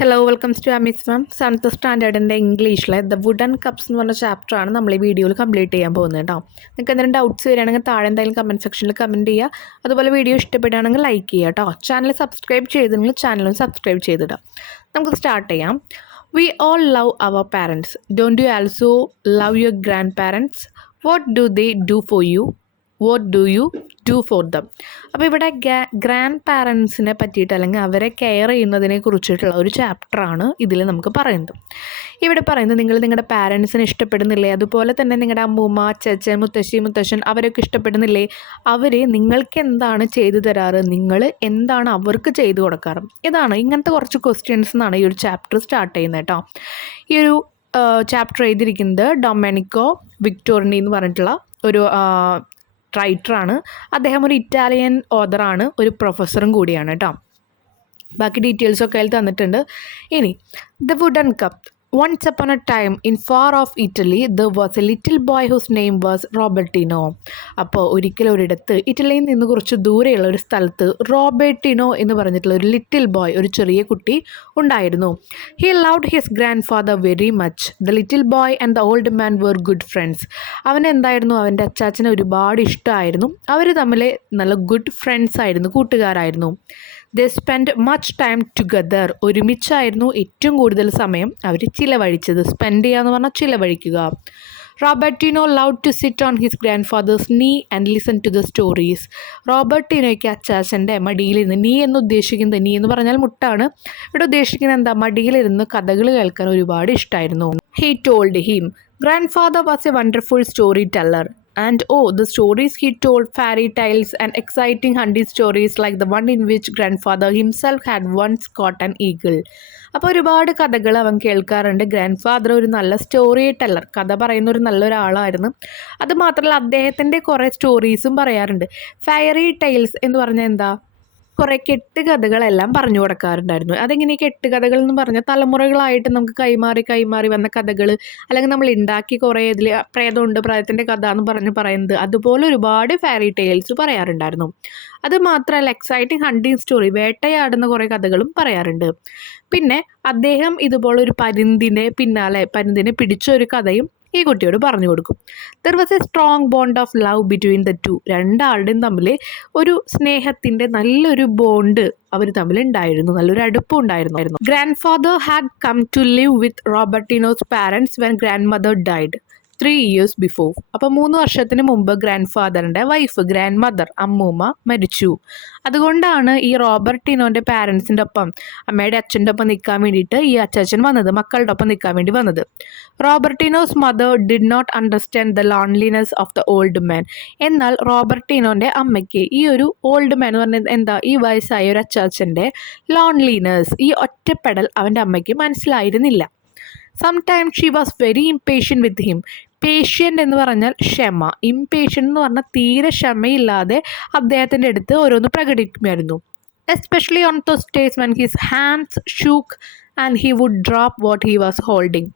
Hello welcomes to aamisfam 7th സ്റ്റാൻഡേർഡിൻ്റെ ഇംഗ്ലീഷിലെ the wooden cups എന്ന് പറഞ്ഞ ചാപ്റ്ററാണ് നമ്മൾ ഈ വീഡിയോയിൽ കംപ്ലീറ്റ് ചെയ്യാൻ പോകുന്നത് കേട്ടോ. നിങ്ങൾക്ക് എന്തെങ്കിലും ഡൗട്ട്സ് വരികയാണെങ്കിൽ താഴെ എന്തായാലും കമൻറ്റ് സെക്ഷനിൽ കമൻറ്റ് ചെയ്യുക. അതുപോലെ വീഡിയോ ഇഷ്ടപ്പെടുകയാണെങ്കിൽ ലൈക്ക് ചെയ്യുക കേട്ടോ. ചാനൽ സബ്സ്ക്രൈബ് ചെയ്തില്ലെങ്കിൽ ചാനലും സബ്സ്ക്രൈബ് ചെയ്തിടാം. നമുക്ക് സ്റ്റാർട്ട് ചെയ്യാം. We all love our parents. Don't you also love your grand parents? What do they do for you? What do you do for them? അപ്പോൾ ഇവിടെ ഗ്രാൻഡ് പാരൻസിനെ പറ്റിയിട്ട് അല്ലെങ്കിൽ അവരെ കെയർ ചെയ്യുന്നതിനെ കുറിച്ചിട്ടുള്ള ഒരു ചാപ്റ്ററാണ് ഇതിൽ നമുക്ക് പറയുന്നത്. ഇവിടെ പറയുന്നത് നിങ്ങൾ നിങ്ങളുടെ പാരൻസിനെ ഇഷ്ടപ്പെടുന്നില്ലേ, അതുപോലെ തന്നെ നിങ്ങളുടെ അമ്മൂമ്മ, അച്ചച്ചൻ, മുത്തശ്ശൻ അവരൊക്കെ ഇഷ്ടപ്പെടുന്നില്ലേ, അവർ നിങ്ങൾക്ക് എന്താണ് ചെയ്തു തരാറ്, നിങ്ങൾ എന്താണ് അവർക്ക് ചെയ്തു കൊടുക്കാറ്? ഇങ്ങനത്തെ കുറച്ച് ക്വസ്റ്റ്യൻസ് എന്നാണ് ഈ ഒരു ചാപ്റ്റർ സ്റ്റാർട്ട് ചെയ്യുന്നത് കേട്ടോ. ഈ ഒരു ചാപ്റ്റർ എഴുതിയിരിക്കുന്നത് ഡൊമനിക്കോ വിക്ടോറിനി എന്ന് പറഞ്ഞിട്ടുള്ള ഒരു റൈറ്ററാണ്. അദ്ദേഹം ഒരു ഇറ്റാലിയൻ ഓതറാണ്, ഒരു പ്രൊഫസറും കൂടിയാണ് കേട്ടോ. ബാക്കി ഡീറ്റെയിൽസൊക്കെ അതിൽ തന്നിട്ടുണ്ട്. ഇനി the wooden cup. Once upon a time in far off Italy there was a little boy whose name was Robertino. അപ്പോൾ ഒരിടത്ത് ഇറ്റലിയിൽ നിന്ന് കുറച്ച് ദൂരെയുള്ള ഒരു സ്ഥലത്ത് റോബർട്ടിനോ എന്ന് പറഞ്ഞിട്ടുള്ള ഒരു ലിറ്റിൽ ബോയ്, ഒരു ചെറിയ കുട്ടി ഉണ്ടായിരുന്നു. He loved his grandfather very much. The little boy and the old man were good friends. അവൻ്റെ അച്ചാച്ചനെ ഒരുപാട് ഇഷ്ടമായിരുന്നു. അവർ തമ്മിൽ നല്ല ഗുഡ് ഫ്രണ്ട്സ് ആയിരുന്നു, കൂട്ടുകാരായിരുന്നു. They spent much time together. ഒരുമിച്ചായിരുന്നു ഏറ്റവും കൂടുതൽ സമയം അവർ ചിലവഴിച്ചത്. സ്പെൻഡ് ചെയ്യുക എന്ന് പറഞ്ഞാൽ ചിലവഴിക്കുക. Robertino loved to sit on his grandfather's knee and listen to the stories. റോബർട്ടിനോയ്ക്ക് അച്ചാച്ചൻ്റെ മടിയിലിരുന്ന്, നീ എന്ന് പറഞ്ഞാൽ മുട്ടാണ്, ഇവിടെ ഉദ്ദേശിക്കുന്നത് എന്താ, മടിയിലിരുന്ന് കഥകൾ കേൾക്കാൻ ഒരുപാട് ഇഷ്ടമായിരുന്നു. He told him, grandfather was a wonderful storyteller. And the stories he told, fairy tales and exciting hunting stories like the one in which grandfather himself had once caught an eagle. അപ്പോൾ ഒരുപാട് കഥകൾ അവൻ കേൾക്കാറുണ്ട്. Grand father ഒരു നല്ല story teller, കഥ പറയുന്ന ഒരു നല്ലൊരാളായിരുന്നു. അതുമാത്രമല്ല അദ്ദേഹത്തിൻ്റെ കുറേ സ്റ്റോറീസും പറയാറുണ്ട്. ഫെയറി ടൈൽസ് എന്ന് പറഞ്ഞാൽ എന്താ, കുറേ കെട്ടുകഥകളെല്ലാം പറഞ്ഞു കൊടുക്കാറുണ്ടായിരുന്നു. അതെങ്ങനെ കെട്ടുകഥകൾ എന്ന് പറഞ്ഞാൽ തലമുറകളായിട്ട് നമുക്ക് കൈമാറി വന്ന കഥകൾ, അല്ലെങ്കിൽ നമ്മൾ ഉണ്ടാക്കി കുറേ ഇതിൽ പ്രേതമുണ്ട്, പ്രേതത്തിൻ്റെ കഥ എന്ന് പറയുന്നത്, അതുപോലെ ഒരുപാട് ഫെയറി ടെയിൽസ് പറയാറുണ്ടായിരുന്നു. അത് മാത്രമല്ല എക്സൈറ്റിംഗ് ഹണ്ടിങ് സ്റ്റോറി, വേട്ടയാടുന്ന കുറേ കഥകളും പറയാറുണ്ട്. പിന്നെ അദ്ദേഹം ഇതുപോലൊരു പരുന്തിനെ പിടിച്ച ഒരു കഥയും ഈ കുട്ടിയോട് പറഞ്ഞു കൊടുക്കും. There was a strong bond of love between the two. രണ്ടാളുടെയും തമ്മിൽ ഒരു സ്നേഹത്തിൻ്റെ നല്ലൊരു ബോണ്ട് അവർ തമ്മിൽ ഉണ്ടായിരുന്നു, നല്ലൊരു അടുപ്പം ഉണ്ടായിരുന്നു. Grand father had come to live with Robertino's parents when grandmother died 3 years before. അപ്പോൾ 3 വർഷത്തിന് മുമ്പ് ഗ്രാൻഡ് ഫാദറിൻ്റെ വൈഫ്, ഗ്രാൻഡ് മദർ അമ്മൂമ്മ മരിച്ചു. അതുകൊണ്ടാണ് ഈ റോബർട്ടിനോൻ്റെ പാരൻസിൻ്റെ ഒപ്പം, അമ്മയുടെ അച്ഛൻ്റെ ഒപ്പം നിൽക്കാൻ വേണ്ടിയിട്ട് ഈ അച്ചാച്ചൻ വന്നത്, മക്കളുടെ ഒപ്പം നിൽക്കാൻ വേണ്ടി വന്നത്. Robertino's mother did not understand the loneliness of the old man. എന്നാൽ റോബർട്ടിനോൻ്റെ അമ്മയ്ക്ക് ഈ ഒരു ഓൾഡ് മാൻ എന്ന് പറഞ്ഞത് എന്താ, ഈ വയസ്സായ ഒരു അച്ചാച്ചൻ്റെ ലോൺലിനെസ്, ഈ ഒറ്റപ്പെടൽ അവൻ്റെ അമ്മയ്ക്ക് മനസ്സിലായിരുന്നില്ല. Sometimes she was very impatient with him. Patient എന്ന് പറഞ്ഞാൽ ക്ഷമ, ഇംപേഷ്യൻ്റ് എന്ന് പറഞ്ഞാൽ തീരെ ക്ഷമയില്ലാതെ അദ്ദേഹത്തിൻ്റെ അടുത്ത് ഓരോന്ന് പ്രകടിപ്പിക്കുമായിരുന്നു. Especially on those days when his hands shook and he would drop what he was holding.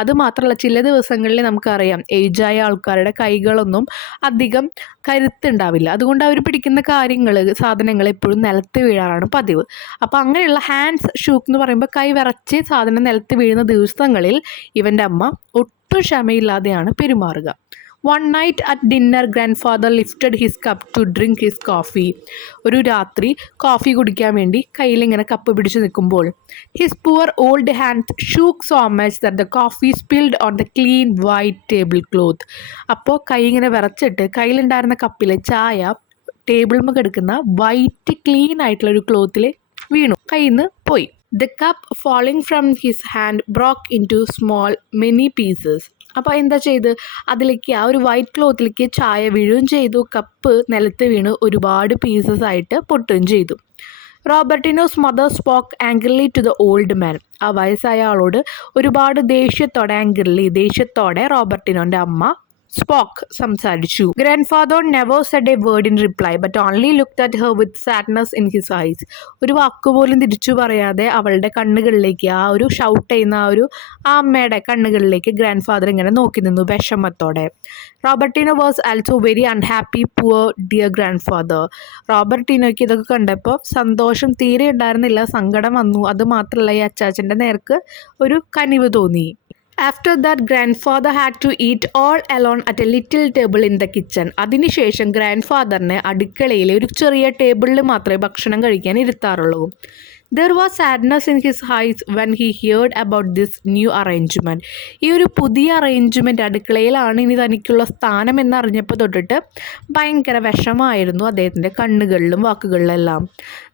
അതുമാത്രമല്ല ചില ദിവസങ്ങളിൽ നമുക്കറിയാം ഏജായ ആൾക്കാരുടെ കൈകളൊന്നും അധികം കരുത്തുണ്ടാവില്ല, അതുകൊണ്ട് അവർ പിടിക്കുന്ന സാധനങ്ങൾ എപ്പോഴും നിലത്ത് വീഴാറാണ് പതിവ്. അപ്പോൾ അങ്ങനെയുള്ള ഹാൻഡ്സ് ഷൂക്ക് എന്ന് പറയുമ്പോൾ കൈ വിറച്ച് സാധനം നിലത്ത് വീഴുന്ന ദിവസങ്ങളിൽ ഇവൻ്റെ അമ്മ ഒട്ടും ക്ഷമയില്ലാതെയാണ് പെരുമാറുക. One night at dinner, grandfather lifted his cup to drink his coffee. ഒരു രാത്രി കോഫി കുടിക്കാൻ വേണ്ടി കയ്യിലിങ്ങനെ കപ്പ് പിടിച്ച് നിൽക്കുമ്പോൾ his poor old hand shook so much that the coffee spilled on the clean white tablecloth. അപ്പോൾ കൈ ഇങ്ങനെ വിറച്ചിട്ട് കയ്യിലുണ്ടായിരുന്ന കപ്പിലെ ചായ ടേബിളിൽ കിടക്കുന്ന വൈറ്റ് ക്ലീൻ ആയിട്ടുള്ള ഒരു ക്ലോത്തിൽ വീണു, കയ്യിൽ നിന്ന് പോയി. The cup falling from his hand broke into small many pieces. അപ്പോൾ എന്താ ചെയ്ത്, അതിലേക്ക് ആ ഒരു വൈറ്റ് ക്ലോത്തിലേക്ക് ചായ വീഴുകയും ചെയ്തു, കപ്പ് നിലത്ത് വീണ് ഒരുപാട് പീസസ് ആയിട്ട് പൊട്ടുകയും ചെയ്തു. Robertino's mother spoke angrily to the old man. ആ വയസ്സായ ആളോട് ഒരുപാട് ദേഷ്യത്തോടെ റോബർട്ടിനോൻ്റെ അമ്മ spoke, സംസാരിച്ചു. Grandfather never said a word in reply, but only looked at her with sadness in his eyes. ഒരു വാക്കുപോലും തിരിച്ചു പറയാതെ അവളുടെ കണ്ണുകളിലേക്ക്, ആ ഒരു ഷൗട്ട് ചെയ്യുന്ന ആ അമ്മയുടെ കണ്ണുകളിലേക്ക് ഗ്രാൻഡ് ഫാദർ ഇങ്ങനെ നോക്കി നിന്നു വിഷമത്തോടെ. Robertino was also very unhappy, poor dear grand father. റോബർട്ടിനോയ്ക്ക് ഇതൊക്കെ കണ്ടപ്പോൾ സന്തോഷം തീരെ ഉണ്ടായിരുന്നില്ല, സങ്കടം വന്നു. അത് മാത്രമല്ല, ഈ അച്ചാച്ചൻ്റെ നേർക്ക് ഒരു കനിവ് തോന്നി. After that, grandfather had to eat all alone at a little table in the kitchen. അതിനുശേഷം ഗ്രാൻഡ് അടുക്കളയിലെ ഒരു ചെറിയ ടേബിളിൽ മാത്രമേ ഭക്ഷണം കഴിക്കാൻ ഇരുത്താറുള്ളൂ. There was sadness in his eyes when he heard about this new arrangement. ഈ ഒരു പുതിയ അറേഞ്ച്മെൻറ്റ്, അടുക്കളയിലാണ് ഇനി തനിക്കുള്ള സ്ഥാനം എന്നറിഞ്ഞപ്പോൾ തൊട്ടിട്ട് ഭയങ്കര വിഷമമായിരുന്നു അദ്ദേഹത്തിൻ്റെ കണ്ണുകളിലും വാക്കുകളിലെല്ലാം.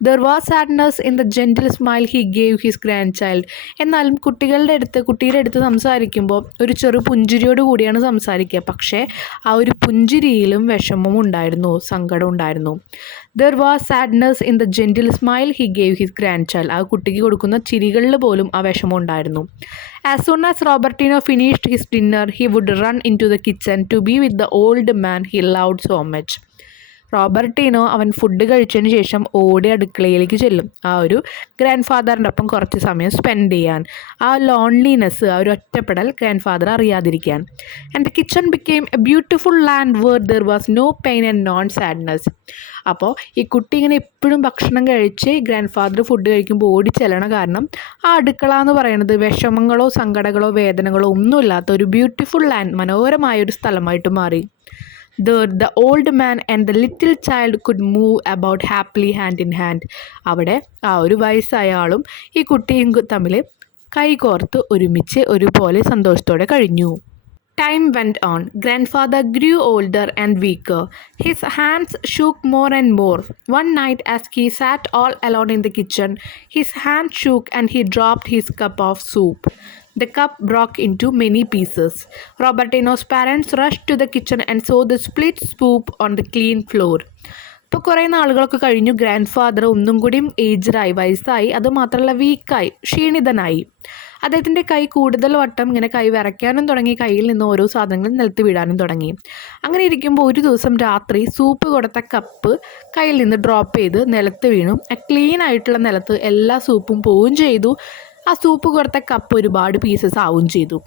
There was sadness in the gentle smile he gave his grandchild. എന്നാലും കുട്ടിയുടെ അടുത്ത് സംസാരിക്കുമ്പോൾ ഒരു ചെറു പുഞ്ചിരിയോട് കൂടിയാണ് സംസാരിക്കുക. പക്ഷേ ആ ഒരു പുഞ്ചിരിയിലും വിഷമം ഉണ്ടായിരുന്നു, സങ്കടം ഉണ്ടായിരുന്നു. There was sadness in the gentle smile he gave his grandchild. ആ കുട്ടിക്ക് കൊടുക്കുന്ന ചിരികളിൽ പോലും ആ വിഷമം ഉണ്ടായിരുന്നു. As soon as Robertino finished his dinner, he would run into the kitchen to be with the old man he loved so much. Robertino അവൻ food കഴിച്ചതിന് ശേഷം ഓടി അടുക്കളയിലേക്ക് ചെല്ലും, ആ ഒരു ഗ്രാൻഡ് ഫാദറിൻ്റെ ഒപ്പം കുറച്ച് സമയം സ്പെൻഡ് ചെയ്യാൻ. ആ ലോൺലിനെസ്, ആ ഒരു ഒറ്റപ്പെടൽ ഗ്രാൻഡ് ഫാദർ അറിയാതിരിക്കാൻ. And the kitchen became a beautiful land where there was no pain and none sadness. അപ്പോൾ ഈ കുട്ടി ഇങ്ങനെ എപ്പോഴും ഭക്ഷണം കഴിച്ച് ഗ്രാൻഡ് ഫാദർ ഫുഡ് കഴിക്കുമ്പോൾ ഓടി ചെല്ലണ കാരണം ആ അടുക്കള എന്ന് പറയുന്നത് വിഷമങ്ങളോ സങ്കടങ്ങളോ വേദനകളോ ഒന്നുമില്ലാത്ത ഒരു ബ്യൂട്ടിഫുൾ ലാൻഡ്, മനോഹരമായൊരു സ്ഥലമായിട്ട് മാറി. There, the old man and the little child could move about happily hand in hand. അവിടെ ആ ഒരു വയസ്സായ ആളും ഈ കുട്ടിയും തമ്മിൽ കൈകോർത്ത് ഒരുമിച്ച് ഒരുപോലെ സന്തോഷത്തോടെ കഴിഞ്ഞു. Time went on. Grandfather grew older and weaker. His hands shook more and more. One night, as he sat all alone in the kitchen, his hand shook and he dropped his cup of soup. The cup broke into many pieces. Robertino's parents rushed to the kitchen and saw the split soup on the clean floor. ഇപ്പോൾ കുറേ നാളുകളൊക്കെ കഴിഞ്ഞു. Grand father ഒന്നും കൂടിയും ഏജ്ഡായി, വയസ്സായി, അതുമാത്രമല്ല വീക്കായി, ക്ഷീണിതനായി. അദ്ദേഹത്തിൻ്റെ കൈ കൂടുതൽ വട്ടം ഇങ്ങനെ കൈ വിറയ്ക്കാനും തുടങ്ങി, കയ്യിൽ നിന്ന് ഓരോ സാധനങ്ങളും നിലത്ത് വീഴാനും തുടങ്ങി. അങ്ങനെ ഇരിക്കുമ്പോൾ ഒരു ദിവസം രാത്രി സൂപ്പ് കൊടുത്ത കപ്പ് കയ്യിൽ നിന്ന് ഡ്രോപ്പ് ചെയ്ത് നിലത്ത് വീണു. ക്ലീൻ ആയിട്ടുള്ള നിലത്ത് എല്ലാ സൂപ്പും പോവുകയും ചെയ്തു. ആ സൂപ്പ് കൊടുത്ത കപ്പ് ഒരുപാട് പീസസ് ആവുകയും ചെയ്തു.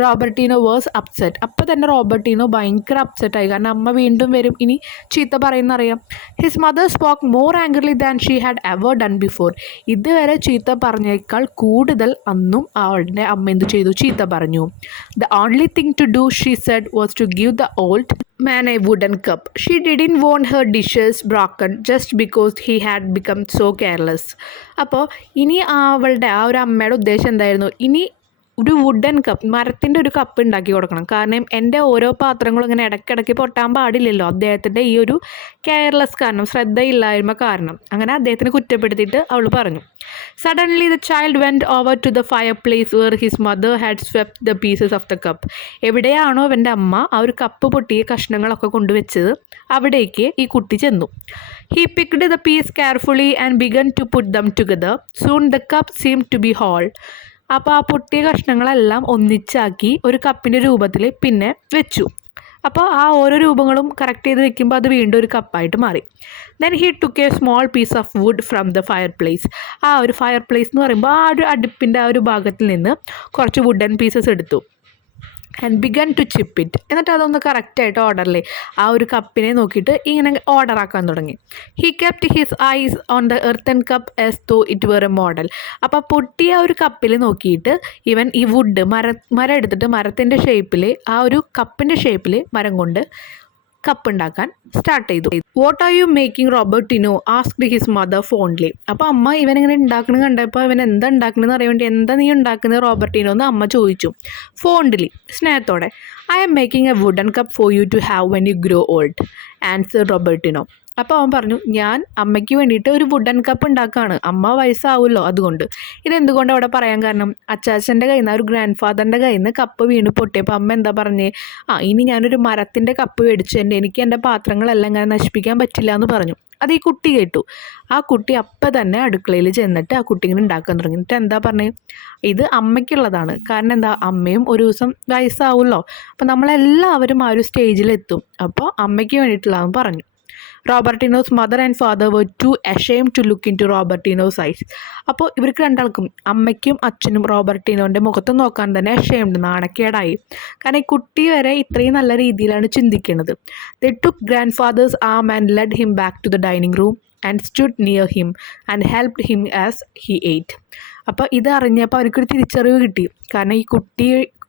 Robertino was upset. അപ്പോൾ തന്നെ റോബർട്ടിനോ ഭയങ്കര അപ്സെറ്റായി, കാരണം അമ്മ വീണ്ടും വരും, ഇനി ചീത്ത പറയുന്നറിയാം. His mother spoke more angrily than she had ever done before. ഇതുവരെ ചീത്ത പറഞ്ഞേക്കാൾ കൂടുതൽ അന്നും അവളുടെ അമ്മ എന്ത് ചെയ്തു, ചീത്ത പറഞ്ഞു. The only thing to do, she said, was to give the old man a wooden cup. She didn't want her dishes broken just because he had become so careless. അപ്പോൾ ഇനി അവളുടെ ആ ഒരു അമ്മയുടെ ഉദ്ദേശം എന്തായിരുന്നു, ഇനി ഒരു വുഡൻ കപ്പ്, മരത്തിൻ്റെ ഒരു കപ്പ് ഉണ്ടാക്കി കൊടുക്കണം. കാരണം എൻ്റെ ഓരോ പാത്രങ്ങളും ഇങ്ങനെ ഇടയ്ക്കിടയ്ക്ക് പൊട്ടാൻ പാടില്ലല്ലോ. അദ്ദേഹത്തിൻ്റെ ഈ ഒരു കെയർലെസ് കാരണം, ശ്രദ്ധയില്ലായ്മ കാരണം, അങ്ങനെ അദ്ദേഹത്തിനെ കുറ്റപ്പെടുത്തിയിട്ട് അവൾ പറഞ്ഞു. Suddenly the child went over to the fireplace where his mother had swept the pieces of the cup. എവിടെയാണോ അവൻ്റെ അമ്മ ആ ഒരു കപ്പ് പൊട്ടിയ കഷ്ണങ്ങളൊക്കെ കൊണ്ടുവച്ചത്, അവിടേക്ക് ഈ കുട്ടി ചെന്നു. He picked the piece carefully and began to put them together. Soon the cup seemed to be whole. അപ്പോൾ ആ പൊട്ടിയ കഷ്ണങ്ങളെല്ലാം ഒന്നിച്ചാക്കി ഒരു കപ്പിൻ്റെ രൂപത്തിൽ പിന്നെ വെച്ചു. അപ്പോൾ ആ ഓരോ രൂപങ്ങളും കറക്റ്റ് ചെയ്ത് വെക്കുമ്പോൾ അത് വീണ്ടും ഒരു കപ്പായിട്ട് മാറി. Then he took a small piece of wood from the fireplace. ആ ഒരു ഫയർ പ്ലേസ് എന്ന് പറയുമ്പോൾ ആ ഒരു അടുപ്പിൻ്റെ ആ ഒരു ഭാഗത്തിൽ നിന്ന് കുറച്ച് വുഡൻ പീസസ് എടുത്തു. And began to chip it. എന്നിട്ട് അതൊന്ന് കറക്റ്റായിട്ട് ഓർഡറിൽ ആ ഒരു കപ്പിനെ നോക്കിയിട്ട് ഇങ്ങനെ ഓർഡറാക്കാൻ തുടങ്ങി. He kept his eyes on the earthen cup as though it were a model. അപ്പോൾ പൊട്ടിയ ഒരു കപ്പിൽ നോക്കിയിട്ട് ഇവൻ ഈ വുഡ് മരം എടുത്തിട്ട് മരത്തിൻ്റെ ഷേപ്പിൽ, ആ ഒരു കപ്പിൻ്റെ ഷേപ്പിൽ മരം കൊണ്ട് കപ്പ് ഉണ്ടാക്കാൻ സ്റ്റാർട്ട് ചെയ്തു. What are you making Robertino, asked his mother fondly. അപ്പോൾ അമ്മ ഇവനിങ്ങനെ ഉണ്ടാക്കുന്നത് കണ്ടപ്പോൾ ഇവൻ എന്താ ഉണ്ടാക്കണമെന്ന് അറിയാൻ വേണ്ടി, എന്താ നീ ഉണ്ടാക്കുന്നത് റോബർട്ടിനോ എന്ന് അമ്മ ചോദിച്ചു ഫോൺലി, സ്നേഹത്തോടെ. I am making a wooden cup for you to have when you grow old, answer Robertino. അപ്പോൾ അവൻ പറഞ്ഞു, ഞാൻ അമ്മയ്ക്ക് വേണ്ടിയിട്ട് ഒരു വുഡൻ കപ്പ് ഉണ്ടാക്കുകയാണ്, അമ്മ വയസ്സാവുമല്ലോ അതുകൊണ്ട്. ഇതെന്തുകൊണ്ട് അവിടെ പറയാൻ കാരണം, അച്ചാച്ചൻ്റെ കയ്യിൽ നിന്ന്, ഒരു ഗ്രാൻഡ് ഫാദറിൻ്റെ കയ്യിൽ നിന്ന് കപ്പ് വീണ് പൊട്ടിയപ്പോൾ അമ്മ എന്താ പറഞ്ഞേ, ഇനി ഞാനൊരു മരത്തിൻ്റെ കപ്പ് മേടിച്ചു, എനിക്ക് എൻ്റെ പാത്രങ്ങളെല്ലാം ഇങ്ങനെ നശിപ്പിക്കാൻ പറ്റില്ല എന്ന് പറഞ്ഞു. അത് ഈ കുട്ടി കേട്ടു. ആ കുട്ടി അപ്പം തന്നെ അടുക്കളയിൽ ചെന്നിട്ട് ആ കുട്ടി ഇങ്ങനെ ഉണ്ടാക്കാൻ തുടങ്ങി. എന്നിട്ട് എന്താ പറഞ്ഞത്, ഇത് അമ്മയ്ക്കുള്ളതാണ്. കാരണം എന്താ, അമ്മയും ഒരു ദിവസം വയസ്സാവുമല്ലോ, അപ്പം നമ്മളെല്ലാവരും ആ ഒരു സ്റ്റേജിലെത്തും, അപ്പോൾ അമ്മയ്ക്ക് വേണ്ടിയിട്ടുള്ളതെന്ന് പറഞ്ഞു. Robertino's mother and father were too ashamed to look into Robertino's eyes. അപ്പോൾ ഇവർക്ക് രണ്ടാൾക്കും, അമ്മയ്ക്കും അച്ഛനും റോബർട്ടിനോൻ്റെ മുഖത്ത് നോക്കാൻ തന്നെ ashamed, നാണക്കേടായി. കാരണം ഈ കുട്ടി വരെ ഇത്രയും നല്ല രീതിയിലാണ് ചിന്തിക്കുന്നത്. They took grandfather's arm and led him back to the dining room and stood near him and helped him as he ate. അപ്പോൾ ഇത് അറിഞ്ഞപ്പോൾ അവർക്കൊരു തിരിച്ചറിവ് കിട്ടി. കാരണം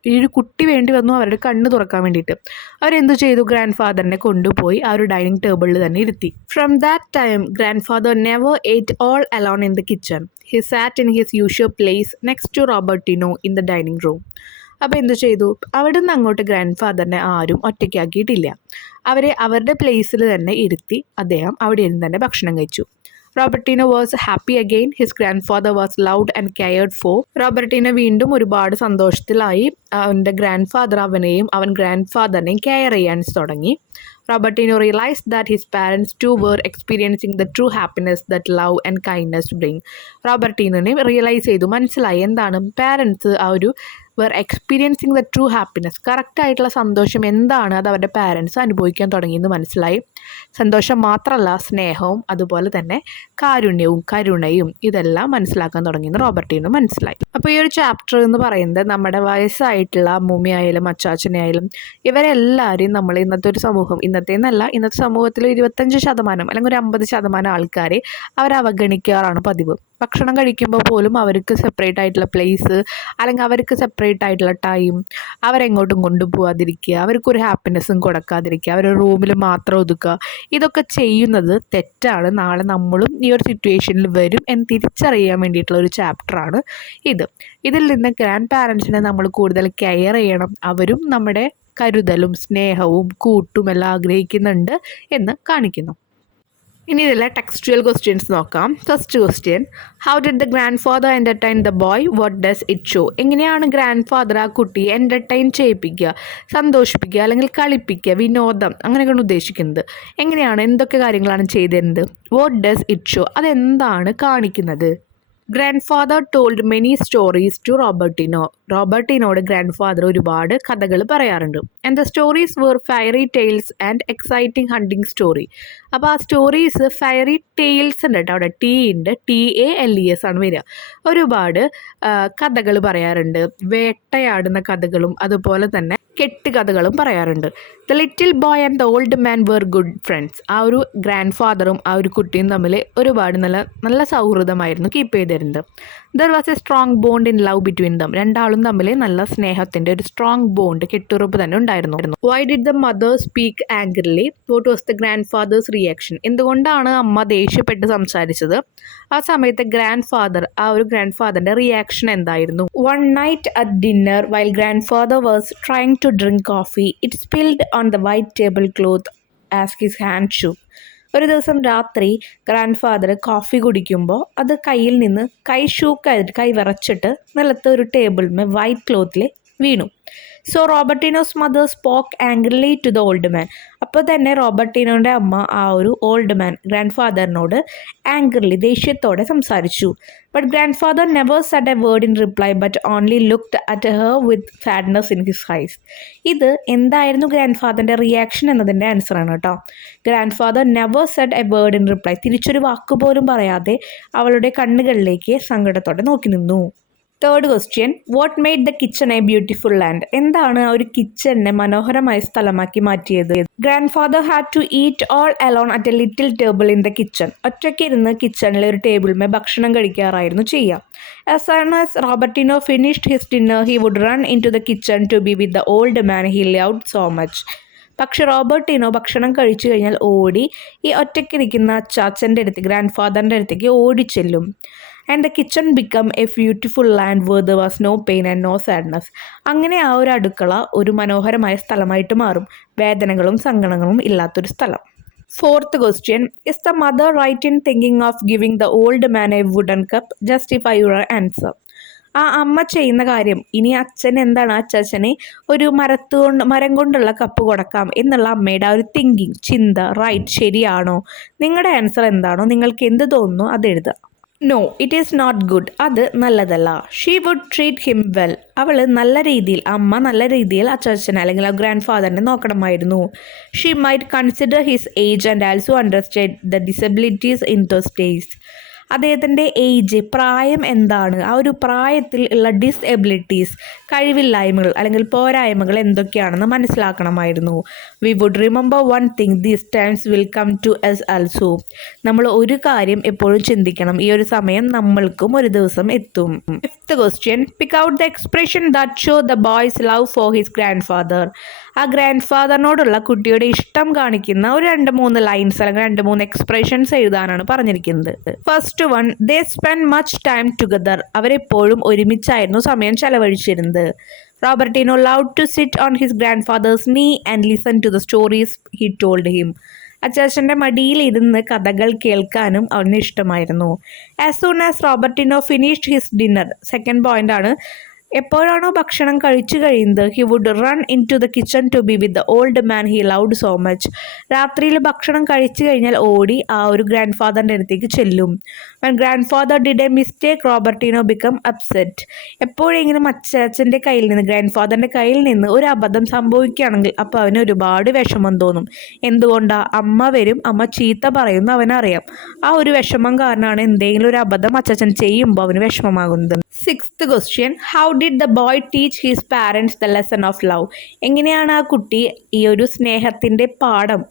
ഈ ഒരു കുട്ടി വേണ്ടി വന്നു അവരുടെ കണ്ണ് തുറക്കാൻ വേണ്ടിയിട്ട്. അവരെന്തു ചെയ്തു, ഗ്രാൻഡ് ഫാദറിനെ കൊണ്ടുപോയി ആ ഒരു ഡൈനിങ് ടേബിളിൽ തന്നെ ഇരുത്തി. From that time grand father never ate all alone in the kitchen. He sat in his usual place next to Robertino in the dining room. അപ്പോൾ എന്തു ചെയ്തു, അവിടെ നിന്ന് അങ്ങോട്ട് ഗ്രാൻഡ് ഫാദറിനെ ആരും ഒറ്റയ്ക്കാക്കിയിട്ടില്ല. അവരെ അവരുടെ പ്ലേസിൽ തന്നെ ഇരുത്തി അദ്ദേഹം അവിടെ ഇരുന്ന് തന്നെ ഭക്ഷണം കഴിച്ചു. Robertino was happy again. His grandfather was loved and cared for. Robertino വീണ്ടും ഒരുപാട് സന്തോഷത്തിലായി. അവൻ്റെ ഗ്രാൻഡ് ഫാദർ അവനെയും അവൻ ഗ്രാൻഡ് ഫാദറിനെയും കെയർ ചെയ്യാൻ തുടങ്ങി. Robertino realized that his parents too were experiencing the true happiness that love and kindness bring. റോബർട്ടീനോനെ realise ചെയ്തു, മനസ്സിലായി എന്താണ് പാരൻസ് ആ ഒരു എക്സ്പീരിയൻസിങ് ദ ട്രൂ ഹാപ്പിനെസ്, കറക്റ്റായിട്ടുള്ള സന്തോഷം എന്താണ് അത് അവരുടെ പാരൻസ് അനുഭവിക്കാൻ തുടങ്ങിയെന്ന് മനസ്സിലായി. സന്തോഷം മാത്രമല്ല, സ്നേഹവും അതുപോലെ തന്നെ കാരുണ്യവും കരുണയും ഇതെല്ലാം മനസ്സിലാക്കാൻ തുടങ്ങിയെന്ന് റോബർട്ടിനോ മനസ്സിലായി. അപ്പോൾ ഈ ഒരു ചാപ്റ്റർ എന്ന് പറയുന്നത് നമ്മുടെ വയസ്സായിട്ടുള്ള അമ്മൂമ്മയായാലും അച്ചാച്ചനെയായാലും ഇവരെല്ലാവരെയും നമ്മൾ ഇന്നത്തെ സമൂഹത്തിൽ 25% അല്ലെങ്കിൽ ഒരു 50% ആൾക്കാരെ അവർ അവഗണിക്കാറാണ് പതിവ്. ഭക്ഷണം കഴിക്കുമ്പോൾ പോലും അവർക്ക് സെപ്പറേറ്റ് ആയിട്ടുള്ള പ്ലേസ് അല്ലെങ്കിൽ അവർക്ക് സെപ്പറേറ്റ് ആയിട്ടുള്ള ടൈം, അവരെങ്ങോട്ടും കൊണ്ടുപോകാതിരിക്കുക, അവർക്കൊരു ഹാപ്പിനെസ്സും കൊടുക്കാതിരിക്കുക, അവരുടെ റൂമിൽ മാത്രം ഒതുക്കുക, ഇതൊക്കെ ചെയ്യുന്നത് തെറ്റാണ്. നാളെ നമ്മളും ഈ ഒരു സിറ്റുവേഷനിൽ വരും എന്ന് തിരിച്ചറിയാൻ വേണ്ടിയിട്ടുള്ള ഒരു ചാപ്റ്ററാണ് ഇത്. ഇതിൽ നിന്ന് ഗ്രാൻഡ് പാരൻസിനെ നമ്മൾ കൂടുതൽ കെയർ ചെയ്യണം, അവരും നമ്മുടെ കരുതലും സ്നേഹവും കൂട്ടുമെല്ലാം ആഗ്രഹിക്കുന്നുണ്ട് എന്ന് കാണിക്കുന്നു. ഇനി ഇതിലെ ടെക്സ്റ്റുവൽ ക്വസ്റ്റ്യൻസ് നോക്കാം. First question, how did the grand father entertain the boy, what does it show? എങ്ങനെയാണ് ഗ്രാൻഡ് ഫാദർ ആ കുട്ടിയെ എൻ്റർടൈൻ ചെയ്യിപ്പിക്കുക, സന്തോഷിപ്പിക്കുക അല്ലെങ്കിൽ കളിപ്പിക്കുക, വിനോദം അങ്ങനെയൊക്കെയാണ് ഉദ്ദേശിക്കുന്നത്. എങ്ങനെയാണ്, എന്തൊക്കെ കാര്യങ്ങളാണ് ചെയ്തിരുന്നത്? വാട്ട് ഡസ് ഇറ്റ് ഷോ, അതെന്താണ് കാണിക്കുന്നത്? Grand told many stories to Robertino. റോബർട്ടിനോട് ഗ്രാൻഡ് ഫാദർ ഒരുപാട് കഥകൾ പറയാറുണ്ട്. And the stories were fairy tales and exciting hunting story. അപ്പോൾ ആ സ്റ്റോറീസ് ഫയറി ടെയിൽസ് ഉണ്ട് കേട്ടോ, അവിടെ TALES ആണ് വരിക. ഒരുപാട് കഥകൾ പറയാറുണ്ട്, വേട്ടയാടുന്ന കഥകളും അതുപോലെ തന്നെ കെട്ടുകഥകളും പറയാറുണ്ട്. The little boy and the old man were good friends. ആ ഒരു ഗ്രാൻഡ് ഫാദറും ആ ഒരു കുട്ടിയും തമ്മിൽ ഒരുപാട് നല്ല സൗഹൃദമായിരുന്നു കീപ്പ് ചെയ്തിരുന്നത്. There was a strong bond in love between them. രണ്ടാളും തമ്മിൽ നല്ല സ്നേഹത്തിൻ്റെ ഒരു സ്ട്രോങ് ബോണ്ട്, കെട്ടുറപ്പ് തന്നെ ഉണ്ടായിരുന്നു. Why did the mother speak angrily, what was the grandfather's reaction? എന്തുകൊണ്ടാണ് അമ്മ ദേഷ്യപ്പെട്ട് സംസാരിച്ചത്? ആ സമയത്ത് ആ ഒരു ഗ്രാൻഡ് ഫാദറിൻ്റെ റിയാക്ഷൻ എന്തായിരുന്നു? One night at dinner while grandfather was trying to drink coffee it spilled on the white tablecloth as his hand shook. ഒരു ദിവസം രാത്രി ഗ്രാൻഡ് ഫാദർ കോഫി കുടിക്കുമ്പോൾ അത് കയ്യിൽ നിന്ന് കൈ വിറച്ചിട്ട് നിലത്ത് ഒരു ടേബിളിൽ വൈറ്റ് ക്ലോത്തിൽ വീണു. So Robertino's mother spoke angrily to the old man. അപ്പോൾ തന്നെ റോബർട്ടിനോൻ്റെ അമ്മ ആ ഒരു ഓൾഡ് മാൻ ഗ്രാൻഡ് ഫാദറിനോട് ആംഗ്രിലി ദേഷ്യത്തോടെ സംസാരിച്ചു. But grand father never said a word in reply but only looked at her with sadness in his eyes. ഇത് എന്തായിരുന്നു ഗ്രാൻഡ് ഫാദറിൻ്റെ റിയാക്ഷൻ എന്നതിൻ്റെ ആൻസറാണ് കേട്ടോ. Grand father never said a word in reply. തിരിച്ചൊരു വാക്കുപോലും പറയാതെ അവളുടെ കണ്ണുകളിലേക്ക് സങ്കടത്തോടെ നോക്കി നിന്നു. Third question, what made the kitchen a beautiful land? എന്താണ് ആ ഒരു കിച്ചണിനെ മനോഹരമായ സ്ഥലമാക്കി മാറ്റിയത്? Grand father had to eat all alone at a little table in the kitchen. ഒറ്റയ്ക്കിരുന്ന് കിച്ചണിലെ ഒരു ടേബിളിന്മേൽ ഭക്ഷണം കഴിക്കാറായിരുന്നു ചെയ്യുക. As soon as Robertino finished his dinner, he would run into the kitchen to be with the old man he loved so much. പക്ഷെ Robertino ഭക്ഷണം കഴിച്ചു കഴിഞ്ഞാൽ ഓടി ഈ ഒറ്റയ്ക്കിരിക്കുന്ന അച്ചാച്ചൻ്റെ അടുത്ത് ഗ്രാൻഡ് ഫാദറിൻ്റെ അടുത്തേക്ക് ഓടിച്ചെല്ലും. And the kitchen become a beautiful land where there was no pain and no sadness. അങ്ങനെ ആ ഒരു അടുക്കള ഒരു മനോഹരമായ സ്ഥലമായിട്ട് മാറും, വേദനകളും സങ്കടങ്ങളും ഇല്ലാത്തൊരു സ്ഥലം. Fourth question, is the mother right in thinking of giving the old man a wooden cup? Justify your answer. ആ അമ്മ ചെയ്യുന്ന കാര്യം ഇനി അച്ഛൻ എന്താണ് അച്ഛനെ ഒരു മരം കൊണ്ടുള്ള കപ്പ് കൊടുക്കാം എന്നുള്ള അമ്മയുടെ ആ ഒരു തിങ്കിങ് ചിന്ത റൈറ്റ് ശരിയാണോ? നിങ്ങളുടെ ആൻസർ എന്താണോ, നിങ്ങൾക്ക് എന്ത് തോന്നുന്നു അത് എഴുതുക. No, it is not good. അത് നല്ലതല്ല. She would treat him well. അവൾ നല്ല രീതിയിൽ, അമ്മ നല്ല രീതിയിൽ അച്ഛനെ അല്ലെങ്കിൽ ആ ഗ്രാൻഡ് ഫാദറിനെ നോക്കണമായിരുന്നു. She might consider his age and also understand the disabilities in those days. അദ്ദേഹത്തിൻ്റെ ഏജ്, പ്രായം എന്താണ്, ആ ഒരു പ്രായത്തിൽ ഉള്ള ഡിസബിലിറ്റീസ്, കഴിവില്ലായ്മകൾ അല്ലെങ്കിൽ പോരായ്മകൾ എന്തൊക്കെയാണെന്ന് മനസ്സിലാക്കണമായിരുന്നു. We would remember one thing, these times will come to us also. നമ്മൾ ഒരു കാര്യം എപ്പോഴും ചിന്തിക്കണം, ഈ ഒരു സമയം നമ്മൾക്കും ഒരു ദിവസം എത്തും. Fifth question, pick out the expression that show the boys love for his grand father. ആ ഗ്രാൻഡ് ഫാദറിനോടുള്ള കുട്ടിയുടെ ഇഷ്ടം കാണിക്കുന്ന ഒരു 2-3 ലൈൻസ് അല്ലെങ്കിൽ 2-3 എക്സ്പ്രഷൻസ് എഴുതാനാണ് പറഞ്ഞിരിക്കുന്നത്. First one, they spend much time together. അവരെപ്പോഴും ഒരുമിച്ചായിരുന്നു സമയം ചെലവഴിച്ചിരുന്നത്. Robertino love to sit on his grand father's knee and listen to the stories he told him. അച്ചാച്ചൻ്റെ മടിയിൽ ഇരുന്ന് കഥകൾ കേൾക്കാനും അവന് ഇഷ്ടമായിരുന്നു. As soon as Robertino finished his dinner. Second point ആണ്, എപ്പോഴാണോ ഭക്ഷണം കഴിച്ചു കഴിയുന്നത് he would run in to the kitchen to be with the old man he loved so much. രാത്രിയിൽ ഭക്ഷണം കഴിച്ചു കഴിഞ്ഞാൽ ഓടി ആ ഒരു ഗ്രാൻഡ് ഫാദറിൻ്റെ അടുത്തേക്ക് ചെല്ലും. When grand father did A mistake Robertino become upset. എപ്പോഴെങ്കിലും അച്ചാച്ചൻ്റെ കയ്യിൽ നിന്ന്, ഗ്രാൻഡ് ഫാദറിൻ്റെ കയ്യിൽ നിന്ന് ഒരു അബദ്ധം സംഭവിക്കുകയാണെങ്കിൽ അപ്പോൾ അവന് ഒരുപാട് വിഷമം തോന്നും. എന്തുകൊണ്ടാണ്? അമ്മ വരും, അമ്മ ചീത്ത പറയുന്നു അവനറിയാം. ആ ഒരു വിഷമം കാരണമാണ് എന്തെങ്കിലും ഒരു അബദ്ധം അച്ചാച്ചൻ ചെയ്യുമ്പോൾ അവന് വിഷമമാകുന്നത്. Sixth question, how did the boy teach his parents the lesson of love. എങ്ങനെയാണ് ആ കുട്ടി ഈ ഒരു സ്നേഹത്തിൻ്റെ പാഠം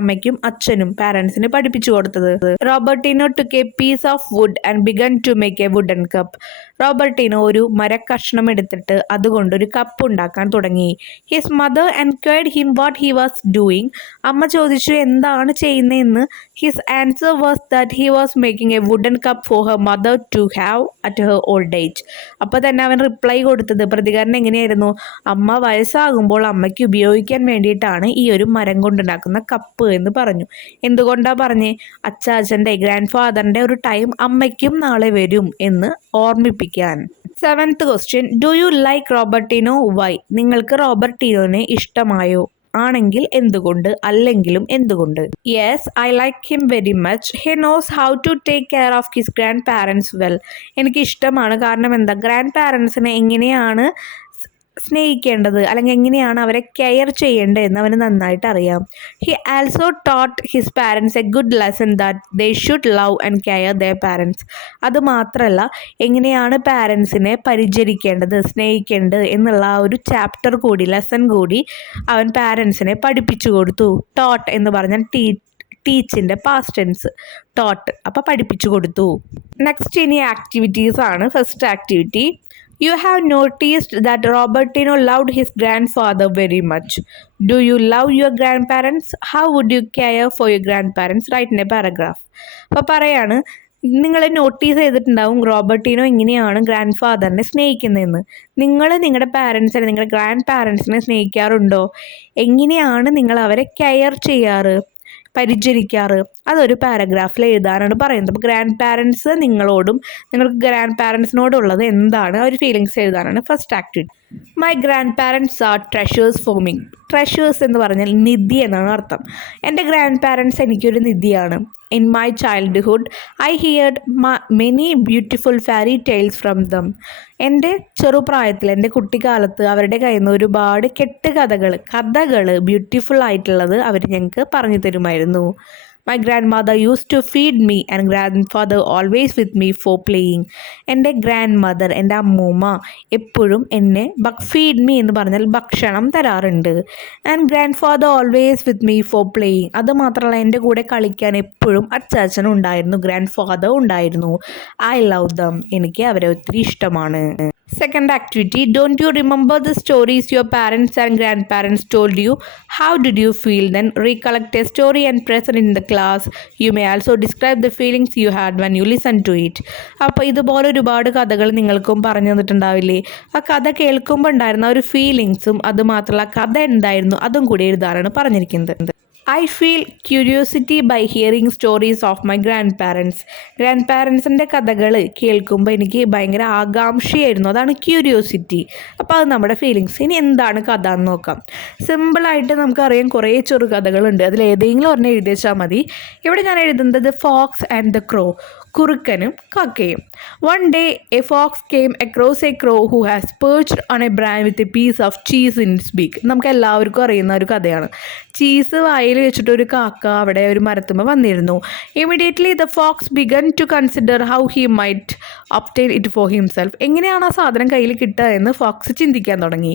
അമ്മയ്ക്കും അച്ഛനും പാരൻസിന് പഠിപ്പിച്ചു കൊടുത്തത്? Robertino took a piece of wood and began to make a wooden cup. Robertino ഒരു മരക്കഷ്ണം എടുത്തിട്ട് അതുകൊണ്ടൊരു കപ്പ് ഉണ്ടാക്കാൻ തുടങ്ങി. His mother enquired him what he was doing. അമ്മ ചോദിച്ചു എന്താണ് ചെയ്യുന്നതെന്ന്. His answer was that he was making a wooden cup for her mother to have at her old age. അപ്പോൾ തന്നെ അവൻ റിപ്ലൈ കൊടുത്തത്, പ്രതികരണം എങ്ങനെയായിരുന്നു? അമ്മ വയസ്സാകുമ്പോൾ അമ്മയ്ക്ക് ഉപയോഗിക്കാൻ വേണ്ടിയിട്ടാണ് ഈ ഒരു മരം കൊണ്ടുണ്ടാക്കുന്നത് കപ്പ് എന്ന് പറഞ്ഞു. എന്തുകൊണ്ടാ പറഞ്ഞേ? അച്ചാച്ചൻ്റെ ഗ്രാൻഡ് ഫാദറിൻ്റെ ഒരു ടൈം അമ്മയ്ക്കും നാളെ വരും എന്ന് ഓർമ്മിപ്പിക്കാൻ. Seventh question, do you like Robertino? Why? നിങ്ങൾക്ക് റോബർട്ടിനോനെ ഇഷ്ടമായോ? ആണെങ്കിൽ എന്തുകൊണ്ട്? അല്ലെങ്കിലും എന്തുകൊണ്ട്? Yes, I like him very much. He knows how to take care of his grand parents well. എനിക്ക് ഇഷ്ടമാണ്. കാരണം എന്താ? ഗ്രാൻഡ് പാരൻസിനെ എങ്ങനെയാണ് സ്നേഹിക്കേണ്ടത് അല്ലെങ്കിൽ എങ്ങനെയാണ് അവരെ കെയർ ചെയ്യേണ്ടത് എന്ന് അവന് നന്നായിട്ട് അറിയാം. He also taught his parents a good lesson that they should love and care their parents. അതുമാത്രമല്ല, എങ്ങനെയാണ് പാരൻസിനെ പരിചരിക്കേണ്ടത്, സ്നേഹിക്കേണ്ടത് എന്നുള്ള ആ ഒരു ചാപ്റ്റർ കൂടി, ലെസൺ കൂടി അവൻ പാരൻസിനെ പഠിപ്പിച്ചു കൊടുത്തു. ടോട്ട് എന്ന് പറഞ്ഞാൽ ടീച്ചിൻ്റെ പാസ്റ്റ് ടെൻസ്, ടോട്ട്. അപ്പോൾ പഠിപ്പിച്ചു കൊടുത്തു. നെക്സ്റ്റ് ഇനി ആക്ടിവിറ്റീസ് ആണ്. First activity, you have noticed that Robertino loved his grandfather very much. Do you love your grandparents? How would you care for your grandparents? Write in a paragraph. അപ്പോൾ പറയാണ്, നിങ്ങൾ notice ചെയ്തിട്ടുണ്ടാവും Robertino എങ്ങനെയാണ് grand ഫാദറിനെ സ്നേഹിക്കുന്നതെന്ന്. നിങ്ങൾ നിങ്ങളുടെ പാരൻസിനെ, നിങ്ങളുടെ grand പാരൻസിനെ സ്നേഹിക്കാറുണ്ടോ? എങ്ങനെയാണ് നിങ്ങൾ അവരെ കെയർ ചെയ്യാറ്, പരിചരിക്കാറ്? അതൊരു പാരഗ്രാഫിൽ എഴുതാനാണ് പറയുന്നത്. അപ്പോൾ ഗ്രാൻഡ് പാരൻസ് നിങ്ങളോടും നിങ്ങൾക്ക് ഗ്രാൻഡ് പാരൻസിനോടുള്ളത് എന്താണ് ആ ഒരു ഫീലിങ്സ് എഴുതാനാണ് first activity. My grand parents R treasures for me. Treasures എന്ന് പറഞ്ഞാൽ നിധി എന്നാണ് അർത്ഥം. എൻ്റെ ഗ്രാൻഡ് പാരൻസ് എനിക്കൊരു നിധിയാണ്. In my childhood I heard many beautiful fairy tales from them. എൻ്റെ ചെറുപ്രായത്തിൽ, എൻ്റെ കുട്ടിക്കാലത്ത് അവരുടെ കയ്യിൽ നിന്ന് ഒരുപാട് കഥകൾ ബ്യൂട്ടിഫുൾ ആയിട്ടുള്ളത് അവർ ഞങ്ങൾക്ക് പറഞ്ഞു തരുമായിരുന്നു. My grandmother used to feed me and grandfather always with me for playing. എൻ്റെ ഗ്രാൻഡ് മദർ, എൻ്റെ അമ്മൂമ്മ എപ്പോഴും എന്നെ ഫീഡ് മീ എന്ന് പറഞ്ഞാൽ ഭക്ഷണം തരാറുണ്ട്. And grand father always with me for playing. അതുമാത്രമല്ല എൻ്റെ കൂടെ കളിക്കാൻ എപ്പോഴും അച്ചാച്ചൻ ഉണ്ടായിരുന്നു, ഗ്രാൻഡ് ഫാദർ ഉണ്ടായിരുന്നു. I love dum. എനിക്ക് അവരെ ഒത്തിരി ഇഷ്ടമാണ്. Second activity, don't you remember the stories your parents and grandparents told you? How did you feel then? Recollect a story and present in the class. You may also describe the feelings you had when you listened to it. അപ്പോൾ ഇതുപോലെ ഒരുപാട് കഥകൾ നിങ്ങൾക്കും പറഞ്ഞു തന്നിട്ടുണ്ടാവില്ലേ? ആ കഥ കേൾക്കുമ്പോൾ ഉണ്ടായിരുന്ന ഒരു ഫീലിങ്സും അതുമാത്രമല്ല കഥ എന്തായിരുന്നു അതും കൂടി എഴുതാനാണ് പറഞ്ഞിരിക്കുന്നത്. I feel curiosity by hearing stories of my grandparents. Grand കഥകൾ കേൾക്കുമ്പോൾ എനിക്ക് ഭയങ്കര ആകാംക്ഷയായിരുന്നു. അതാണ് ക്യൂരിയോസിറ്റി. അപ്പോൾ അത് നമ്മുടെ ഫീലിങ്സ്. ഇനി എന്താണ് കഥ എന്ന് നോക്കാം. സിമ്പിളായിട്ട് നമുക്കറിയാം കുറേ ചെറുകഥകളുണ്ട്. അതിൽ ഏതെങ്കിലും ഒരെണ്ണം എഴുതി വെച്ചാൽ മതി. ഇവിടെ ഞാൻ എഴുതുന്നത് ഫോക്സ് ആൻഡ് ദ ക്രോ, കുറുക്കനും കാക്കയും. One day a fox came across a crow who has perched on a branch with a piece of cheese in its beak. നമുക്ക് എല്ലാവർക്കും അറിയുന്ന ഒരു കഥയാണ്. ചീസ് വായിൽ വെച്ചിട്ട് ഒരു കാക്ക അവിടെ ഒരു മരത്തുമ്പോൾ വന്നിരുന്നു. Immediately the fox began to consider how he might obtain it for himself. എങ്ങനെയാണ് ആ സാധനം കയ്യിൽ കിട്ടുക എന്ന് ഫോക്സ് ചിന്തിക്കാൻ തുടങ്ങി.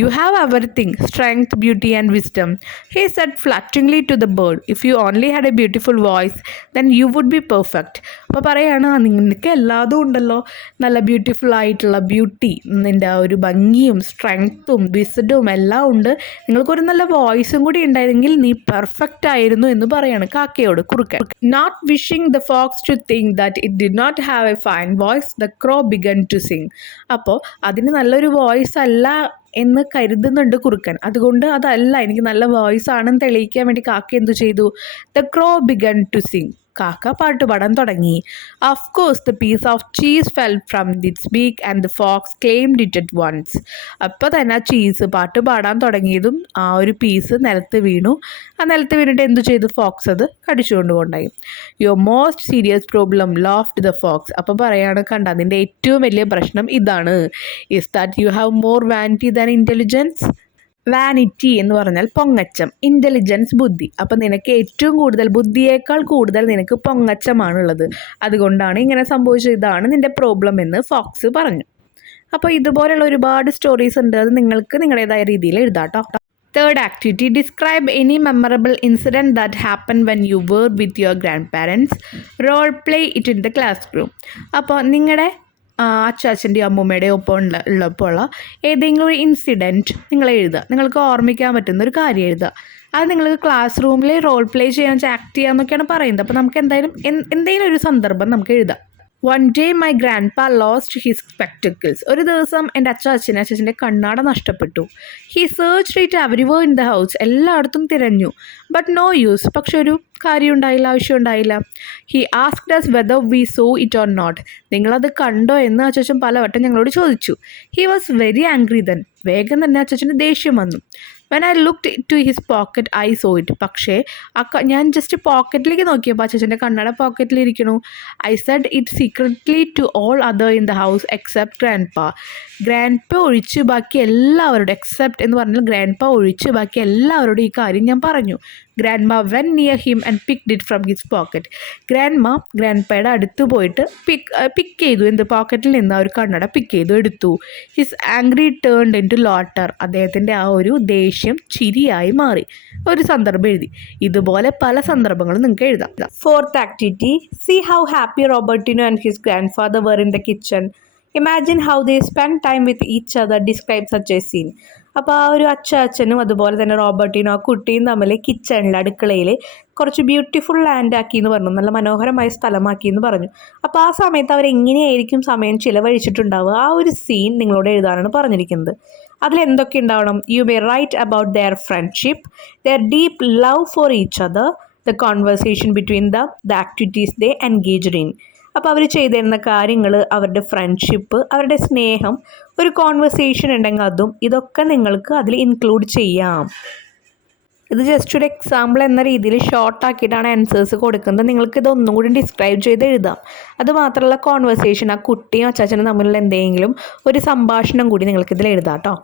You have everything, strength, beauty and wisdom, he said flatteringly to the bird. If you only had a beautiful voice then you would be perfect. അപ്പോൾ പറയുകയാണ്, നിനക്ക് എല്ലാതും ഉണ്ടല്ലോ, നല്ല ബ്യൂട്ടിഫുൾ ആയിട്ടുള്ള ബ്യൂട്ടി, നിൻ്റെ ആ ഒരു ഭംഗിയും സ്ട്രെങ്ത്തും വിസ്ഡും എല്ലാം ഉണ്ട്, നിങ്ങൾക്കൊരു നല്ല വോയിസും കൂടി ഉണ്ടായിരുന്നെങ്കിൽ നീ പെർഫെക്റ്റ് ആയിരുന്നു എന്ന് പറയാണ് കാക്കയോട് കുറുക്കൻ. Not wishing the fox to think that it did not have a fine voice the crow began to sing. അപ്പോൾ അതിന് നല്ലൊരു വോയിസ് അല്ല എന്ന് കരുതുന്നുണ്ട് കുറുക്കൻ. അതുകൊണ്ട് അതല്ല, എനിക്ക് നല്ല വോയിസ് ആണെന്ന് തെളിയിക്കാൻ വേണ്ടി കാക്ക എന്തു ചെയ്തു? The crow began to sing. കാക്ക പാട്ട് പാടാൻ തുടങ്ങി. Of course the piece of cheese fell from its beak and the fox claimed it at once. അപ്പോൾ തന്നെ ആ ചീസ് പാട്ട് പാടാൻ തുടങ്ങിയതും ആ ഒരു പീസ് നിലത്ത് വീണു. ആ നിലത്ത് വീണിട്ട് എന്തു ചെയ്തു? ഫോക്സ് അത് കടിച്ചുകൊണ്ട് കൊണ്ടായി. Your most serious problem laughed the fox. അപ്പോൾ പറയാണ്, കണ്ട നിൻ്റെ ഏറ്റവും വലിയ പ്രശ്നം ഇതാണ്. Is that you have more vanity than intelligence. Vanity എന്ന് പറഞ്ഞാൽ പൊങ്ങച്ചം, ഇൻ്റലിജൻസ് ബുദ്ധി. അപ്പം നിനക്ക് ഏറ്റവും കൂടുതൽ, ബുദ്ധിയേക്കാൾ കൂടുതൽ നിനക്ക് പൊങ്ങച്ചമാണുള്ളത്. അതുകൊണ്ടാണ് ഇങ്ങനെ സംഭവിച്ചത്, ഇതാണ് നിൻ്റെ പ്രോബ്ലം എന്ന് ഫോക്സ് പറഞ്ഞു. അപ്പോൾ ഇതുപോലെയുള്ള ഒരുപാട് സ്റ്റോറീസ് ഉണ്ട്. അത് നിങ്ങൾക്ക് നിങ്ങളുടേതായ രീതിയിൽ എഴുതാട്ടോ. Third activity, describe any memorable incident that happen when you were with your grand parents. Role play it in the classroom. അപ്പോൾ നിങ്ങളുടെ അച്ചാച്ചൻ്റെയോ അമ്മൂമ്മയുടെയോ ഒപ്പം ഉള്ളപ്പോൾ ഏതെങ്കിലും ഒരു ഇൻസിഡൻറ്റ് നിങ്ങൾ എഴുതുക. നിങ്ങൾക്ക് ഓർമ്മിക്കാൻ പറ്റുന്ന ഒരു കാര്യം എഴുതുക. അത് നിങ്ങൾക്ക് ക്ലാസ് റൂമിൽ റോൾ പ്ലേ ചെയ്യാൻ വെച്ചാൽ ആക്ട് ചെയ്യാമെന്നൊക്കെയാണ് പറയുന്നത്. അപ്പോൾ നമുക്ക് എന്തെങ്കിലും ഒരു സന്ദർഭം നമുക്ക് എഴുതാം. One day my grandpa lost his spectacles. ഒരു ദിവസം എൻ്റെ അച്ചാച്ചൻ്റെ കണ്ണാട നഷ്ടപ്പെട്ടു. He searched it everywhere in the house. എല്ലായിടത്തും തിരഞ്ഞു. But no use. പക്ഷെ ഒരു കാര്യം ഉണ്ടായില്ല, ആവശ്യം ഉണ്ടായില്ല. He asked us whether we saw it or not. നിങ്ങളത് കണ്ടോ എന്ന് അച്ചാച്ചൻ പലവട്ടം ഞങ്ങളോട് ചോദിച്ചു. He was very angry then. വേഗം തന്നെ അച്ചാച്ചന് ദേഷ്യം വന്നു. When I looked to his pocket I saw it. പക്ഷേ ഞാൻ ജസ്റ്റ് പോക്കറ്റിലേക്ക് നോക്കിയപ്പോൾ അച്ചാച്ചൻ്റെ കണ്ണട പോക്കറ്റിലിരിക്കണു. I said it secretly to all other in the house except grand pa. Grand pa ഒഴിച്ച് ബാക്കി എല്ലാവരോടും, എക്സെപ്റ്റ് എന്ന് പറഞ്ഞാൽ ഗ്രാൻഡ് പാ ഒഴിച്ച് ബാക്കി എല്ലാവരോടും ഈ കാര്യം ഞാൻ പറഞ്ഞു. Grandma went near him and picked it from his pocket. Grandma ഗ്രാൻഡ്പയുടെ അടുത്ത് പോയിട്ട് പിക്ക് ചെയ്തു. എന്ത്? പോക്കറ്റിൽ നിന്ന് ആ ഒരു കണ്ണട പിക്ക് ചെയ്തു, എടുത്തു. His angry turned in to laughter. അദ്ദേഹത്തിൻ്റെ ആ ഒരു ദേഷ്യം ചിരിയായി മാറി. ഒരു സന്ദർഭം എഴുതി. ഇതുപോലെ പല സന്ദർഭങ്ങളും നിങ്ങൾക്ക് എഴുതാം. Fourth activity, see how happy Robertino and his grandfather were in the kitchen. Imagine how they spend time with each other. Describe such a scene. അപ്പോൾ ആ ഒരു അച്ചാച്ചനും അതുപോലെ തന്നെ റോബർട്ടിനോ ആ കുട്ടിയും തമ്മിൽ കിച്ചണിൽ, അടുക്കളയിൽ കുറച്ച് ബ്യൂട്ടിഫുൾ ലാൻഡ് ആക്കി എന്ന് പറഞ്ഞു, നല്ല മനോഹരമായ സ്ഥലമാക്കി എന്ന് പറഞ്ഞു. അപ്പോൾ ആ സമയത്ത് അവരെങ്ങനെയായിരിക്കും സമയം ചിലവഴിച്ചിട്ടുണ്ടാവുക, ആ ഒരു സീൻ നിങ്ങളോട് എഴുതാനാണ് പറഞ്ഞിരിക്കുന്നത്. അതിലെന്തൊക്കെ ഉണ്ടാവണം? You may write about their friendship, their deep love for each other, the conversation between the activities they engaged in. അപ്പോൾ അവർ ചെയ്തിരുന്ന കാര്യങ്ങൾ, അവരുടെ ഫ്രണ്ട്ഷിപ്പ്, അവരുടെ സ്നേഹം, ഒരു കോൺവെർസേഷൻ ഉണ്ടെങ്കിൽ അതും, ഇതൊക്കെ നിങ്ങൾക്ക് അതിൽ ഇൻക്ലൂഡ് ചെയ്യാം. ഇത് ജസ്റ്റ് ഒരു എക്സാമ്പിൾ എന്ന രീതിയിൽ ഷോർട്ടാക്കിയിട്ടാണ് ആൻസേഴ്സ് കൊടുക്കുന്നത്. നിങ്ങൾക്ക് ഇതൊന്നും കൂടി ഡിസ്ക്രൈബ് ചെയ്ത് എഴുതാം. അതുമാത്രമല്ല കോൺവെർസേഷൻ, ആ കുട്ടിയും അച്ചാച്ചനും തമ്മിലുള്ള എന്തെങ്കിലും ഒരു സംഭാഷണം കൂടി നിങ്ങൾക്കിതിൽ എഴുതാം കേട്ടോ.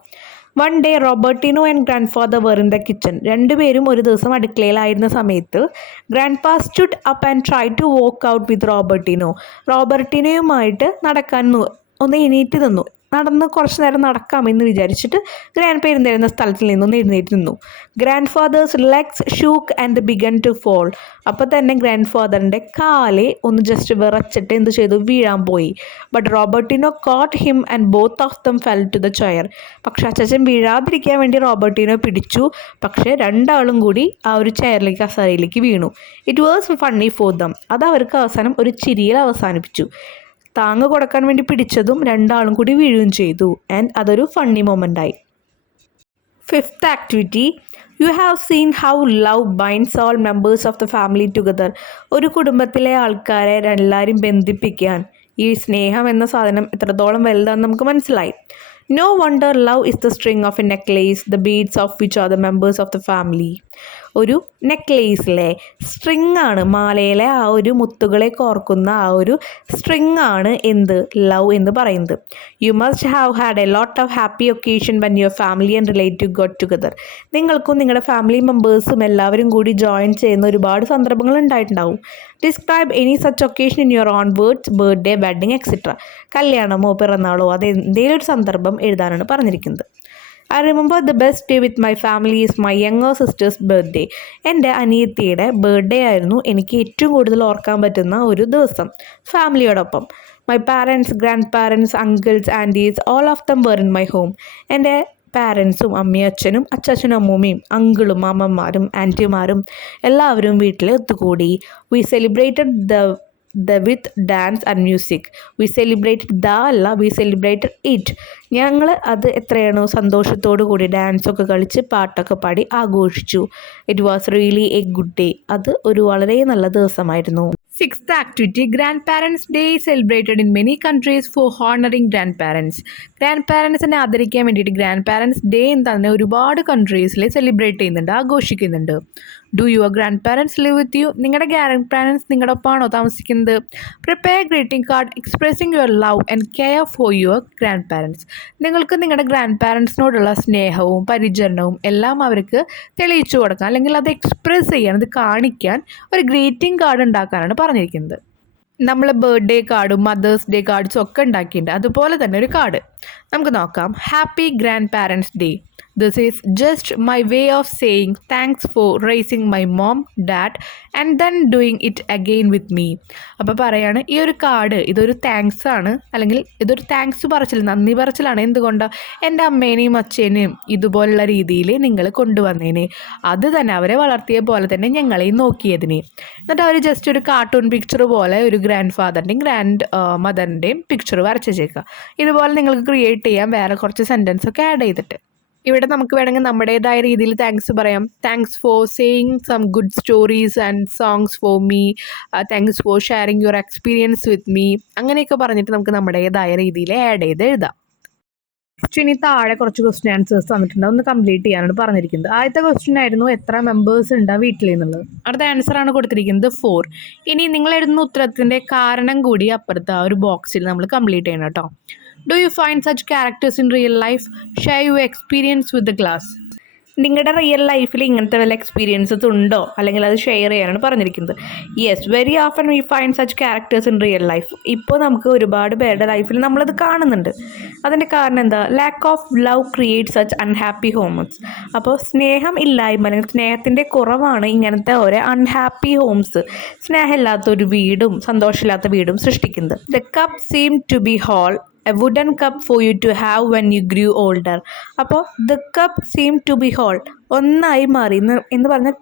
One day Robertino and grand father were in the kitchen. രണ്ടുപേരും ഒരു ദിവസം അടുക്കളയിലായിരുന്ന സമയത്ത് grand pa stood up and try to walk out with Robertino. റോബർട്ടിനോയുമായിട്ട് നടക്കാൻ ഒന്ന് എണീറ്റ് നിന്നു. നടന്ന് കുറച്ച് നേരം നടക്കാമെന്ന് വിചാരിച്ചിട്ട് ഗ്രാൻഡ് പാ ഇരുന്നിരുന്ന സ്ഥലത്തിൽ നിന്നൊന്ന് എഴുന്നേറ്റ് നിന്നു. Grandfather's legs shook and began to fall. അപ്പോൾ തന്നെ ഗ്രാൻഡ് ഫാദറിൻ്റെ കാല് ഒന്ന് ജസ്റ്റ് വിറച്ചിട്ട് എന്ത് ചെയ്തു? വീഴാൻ പോയി. But Robertino caught him and both of them fell to the chair. പക്ഷേ അച്ചാച്ചൻ വീഴാതിരിക്കാൻ വേണ്ടി റോബർട്ടിനോ പിടിച്ചു. പക്ഷേ രണ്ടാളും കൂടി ആ ഒരു ചെയറിലേക്ക്, കസേരയിലേക്ക് വീണു. It was funny for them. അത് അവർക്ക് അവസാനം ഒരു ചിരിയിൽ അവസാനിപ്പിച്ചു. താങ്ങ് കൊടുക്കാൻ വേണ്ടി പിടിച്ചതും രണ്ടാളും കൂടി വീഴുകയും ചെയ്തു. ആൻഡ് അതൊരു ഫണ്ണി മൊമെൻ്റായി. Fifth activity, you have seen how love binds all members of the family together. ഒരു കുടുംബത്തിലെ ആൾക്കാരെ എല്ലാവരും ബന്ധിപ്പിക്കാൻ ഈ സ്നേഹം എന്ന സാധനം എത്രത്തോളം വലുതാണെന്ന് നമുക്ക് മനസ്സിലായി. No wonder love is the string of a necklace the beads of which are the members of the family. ഒരു നെക്ലേസിലെ സ്ട്രിങ് ആണ്, മാലയിലെ ആ ഒരു മുത്തുകളെ കോർക്കുന്ന ആ ഒരു സ്ട്രിങ് ആണ് എന്ത്, ലവ് എന്ന് പറയുന്നത്. You must have had a lot of happy occasion when your family and relative got together. നിങ്ങൾക്കും നിങ്ങളുടെ ഫാമിലി മെമ്പേഴ്സും എല്ലാവരും കൂടി ജോയിൻ ചെയ്യുന്ന ഒരുപാട് സന്ദർഭങ്ങൾ ഉണ്ടായിട്ടുണ്ടാവും. Describe any such occasion in your own words, birthday, wedding etcetera. കല്യാണമോ പിറന്നാളോ അത് എന്തെങ്കിലും ഒരു സന്ദർഭം എഴുതാനാണ് പറഞ്ഞിരിക്കുന്നത്. I remember the best day with my family is my younger sister's birthday. എൻ്റെ അനിയത്തിയുടെ ബർത്ത്ഡേ ആയിരുന്നു എനിക്ക് ഏറ്റവും കൂടുതൽ ഓർക്കാൻ പറ്റുന്ന ഒരു ദിവസം ഫാമിലിയോടൊപ്പം. My parents, grand parents, uncles, aunties, all of them were in my home. എൻ്റെ പാരൻസും അമ്മയും അച്ഛനും, അച്ചാച്ചനും അമ്മൂമ്മയും, അങ്കിളും അമ്മമാരും ആൻറ്റിമാരും എല്ലാവരും വീട്ടിൽ ഒത്തുകൂടി. V celebrated the with dance and music. V celebrated the അല്ല, വി സെലിബ്രേറ്റഡ് ഇറ്റ്. ഞങ്ങൾ അത് എത്രയാണോ സന്തോഷത്തോടു കൂടി ഡാൻസൊക്കെ കളിച്ച് പാട്ടൊക്കെ പാടി ആഘോഷിച്ചു. It was really A good day. അത് ഒരു വളരെ നല്ല ദിവസമായിരുന്നു. Sixth activity, Grandparents' Day is celebrated in many countries for honoring grandparents. Grand ആദരിക്കാൻ വേണ്ടിയിട്ട് ഗ്രാൻഡ് പാരൻസ് ഡേ തന്നെ ഒരുപാട് കൺട്രീസിൽ സെലിബ്രേറ്റ് ചെയ്യുന്നുണ്ട്, ആഘോഷിക്കുന്നുണ്ട്. Do your grand parents live with you? നിങ്ങളുടെ ഗ്രാൻഡ് പാരൻസ് നിങ്ങളുടെ ഒപ്പമാണോ താമസിക്കുന്നത്? Prepare greeting card expressing your love and care for your grand parents. നിങ്ങൾക്ക് നിങ്ങളുടെ ഗ്രാൻഡ് പാരൻസിനോടുള്ള സ്നേഹവും പരിചരണവും എല്ലാം അവർക്ക് തെളിയിച്ചു കൊടുക്കാൻ, അല്ലെങ്കിൽ അത് എക്സ്പ്രസ് ചെയ്യാൻ, അത് കാണിക്കാൻ ഒരു ഗ്രീറ്റിംഗ് കാർഡ് ഉണ്ടാക്കാനാണ് പറഞ്ഞിരിക്കുന്നത്. നമ്മൾ ബർത്ത്ഡേ കാർഡും മദേഴ്സ് ഡേ കാർഡ്സും ഒക്കെ ഉണ്ടാക്കിയിട്ടുണ്ട്, അതുപോലെ തന്നെ ഒരു കാർഡ് നമുക്ക് നോക്കാം. Happy grand parents day. This is just my way of saying thanks for racing my mom, dad and then doing it again with me. അപ്പോൾ പറയാണ്, ഈ ഒരു കാർഡ് ഇതൊരു താങ്ക്സ് ആണ്, അല്ലെങ്കിൽ ഇതൊരു താങ്ക്സ് പറച്ചിൽ, നന്ദി പറച്ചിലാണ്. എന്തുകൊണ്ടാണ്? എൻ്റെ അമ്മേനെയും അച്ഛനെയും ഇതുപോലുള്ള രീതിയിൽ നിങ്ങൾ കൊണ്ടുവന്നതിന്, അത് തന്നെ അവരെ വളർത്തിയ പോലെ തന്നെ ഞങ്ങളെയും നോക്കിയതിന്. എന്നിട്ട് അവർ ജസ്റ്റ് ഒരു കാർട്ടൂൺ പിക്ചർ പോലെ ഒരു ഗ്രാൻഡ് ഫാദറിൻ്റെയും ഗ്രാൻഡ് മദറിൻ്റെയും പിക്ചർ വരച്ചേക്കുക. ഇതുപോലെ നിങ്ങൾക്ക് ക്രിയേറ്റ് ചെയ്യാം വേറെ കുറച്ച് സെൻറ്റൻസ് ഒക്കെ ആഡ് ചെയ്തിട്ട്. ഇവിടെ നമുക്ക് വേണമെങ്കിൽ നമ്മുടേതായ രീതിയിൽ താങ്ക്സ് പറയാം. Thanks for saying some good stories and songs for me, thanks for sharing your experience with me, അങ്ങനെയൊക്കെ പറഞ്ഞിട്ട് നമുക്ക് നമ്മുടേതായ രീതിയിൽ ആഡ് ചെയ്ത് എഴുതാം. ഇനി താഴെ കുറച്ച് ക്വസ്റ്റ്യൻ ആൻസേഴ്സ് തന്നിട്ടുണ്ട്, ഒന്ന് കംപ്ലീറ്റ് ചെയ്യാനാണ് പറഞ്ഞിരിക്കുന്നത്. ആദ്യത്തെ ക്വസ്റ്റ്യൻ ആയിരുന്നു എത്ര മെമ്പേഴ്സ് ഉണ്ട് വീട്ടിൽ എന്നുള്ളത്. അടുത്ത ആൻസറാണ് കൊടുത്തിരിക്കുന്നത് 4. ഇനി നിങ്ങൾ എഴുതുന്ന ഉത്തരത്തിൻ്റെ കാരണം കൂടി അപ്പുറത്ത് ആ ഒരു ബോക്സിൽ നമ്മൾ കംപ്ലീറ്റ് ചെയ്യണം കേട്ടോ. Do you find such characters in real life? Share your experience with the class. നിങ്ങളുടെ റിയൽ ലൈഫിൽ ഇങ്ങനത്തെ വല്ല എക്സ്പീരിയൻസസ് ഉണ്ടോ, അല്ലെങ്കിൽ അത് ഷെയർ ചെയ്യാനാണ് പറഞ്ഞിരിക്കുന്നത്. Yes, very often we find such characters in real life. ഇപ്പോൾ നമുക്ക് ഒരുപാട് പേരുടെ ലൈഫിൽ നമ്മളത് കാണുന്നുണ്ട്. അതിൻ്റെ കാരണം എന്താ? Lack of love create such unhappy homes. അപ്പോൾ സ്നേഹം ഇല്ലായ്മ, അല്ലെങ്കിൽ സ്നേഹത്തിൻ്റെ കുറവാണ് ഇങ്ങനത്തെ ഓരോ അൺഹാപ്പി ഹോംസ്, സ്നേഹമില്ലാത്തൊരു വീടും സന്തോഷമില്ലാത്ത വീടും സൃഷ്ടിക്കുന്നത്. The cup seem to be whole, a wooden cup for you to have when you grow older. അപ്പോൾ the cup seem to be whole, ഒന്നായി മാറി എന്ന് പറഞ്ഞാൽ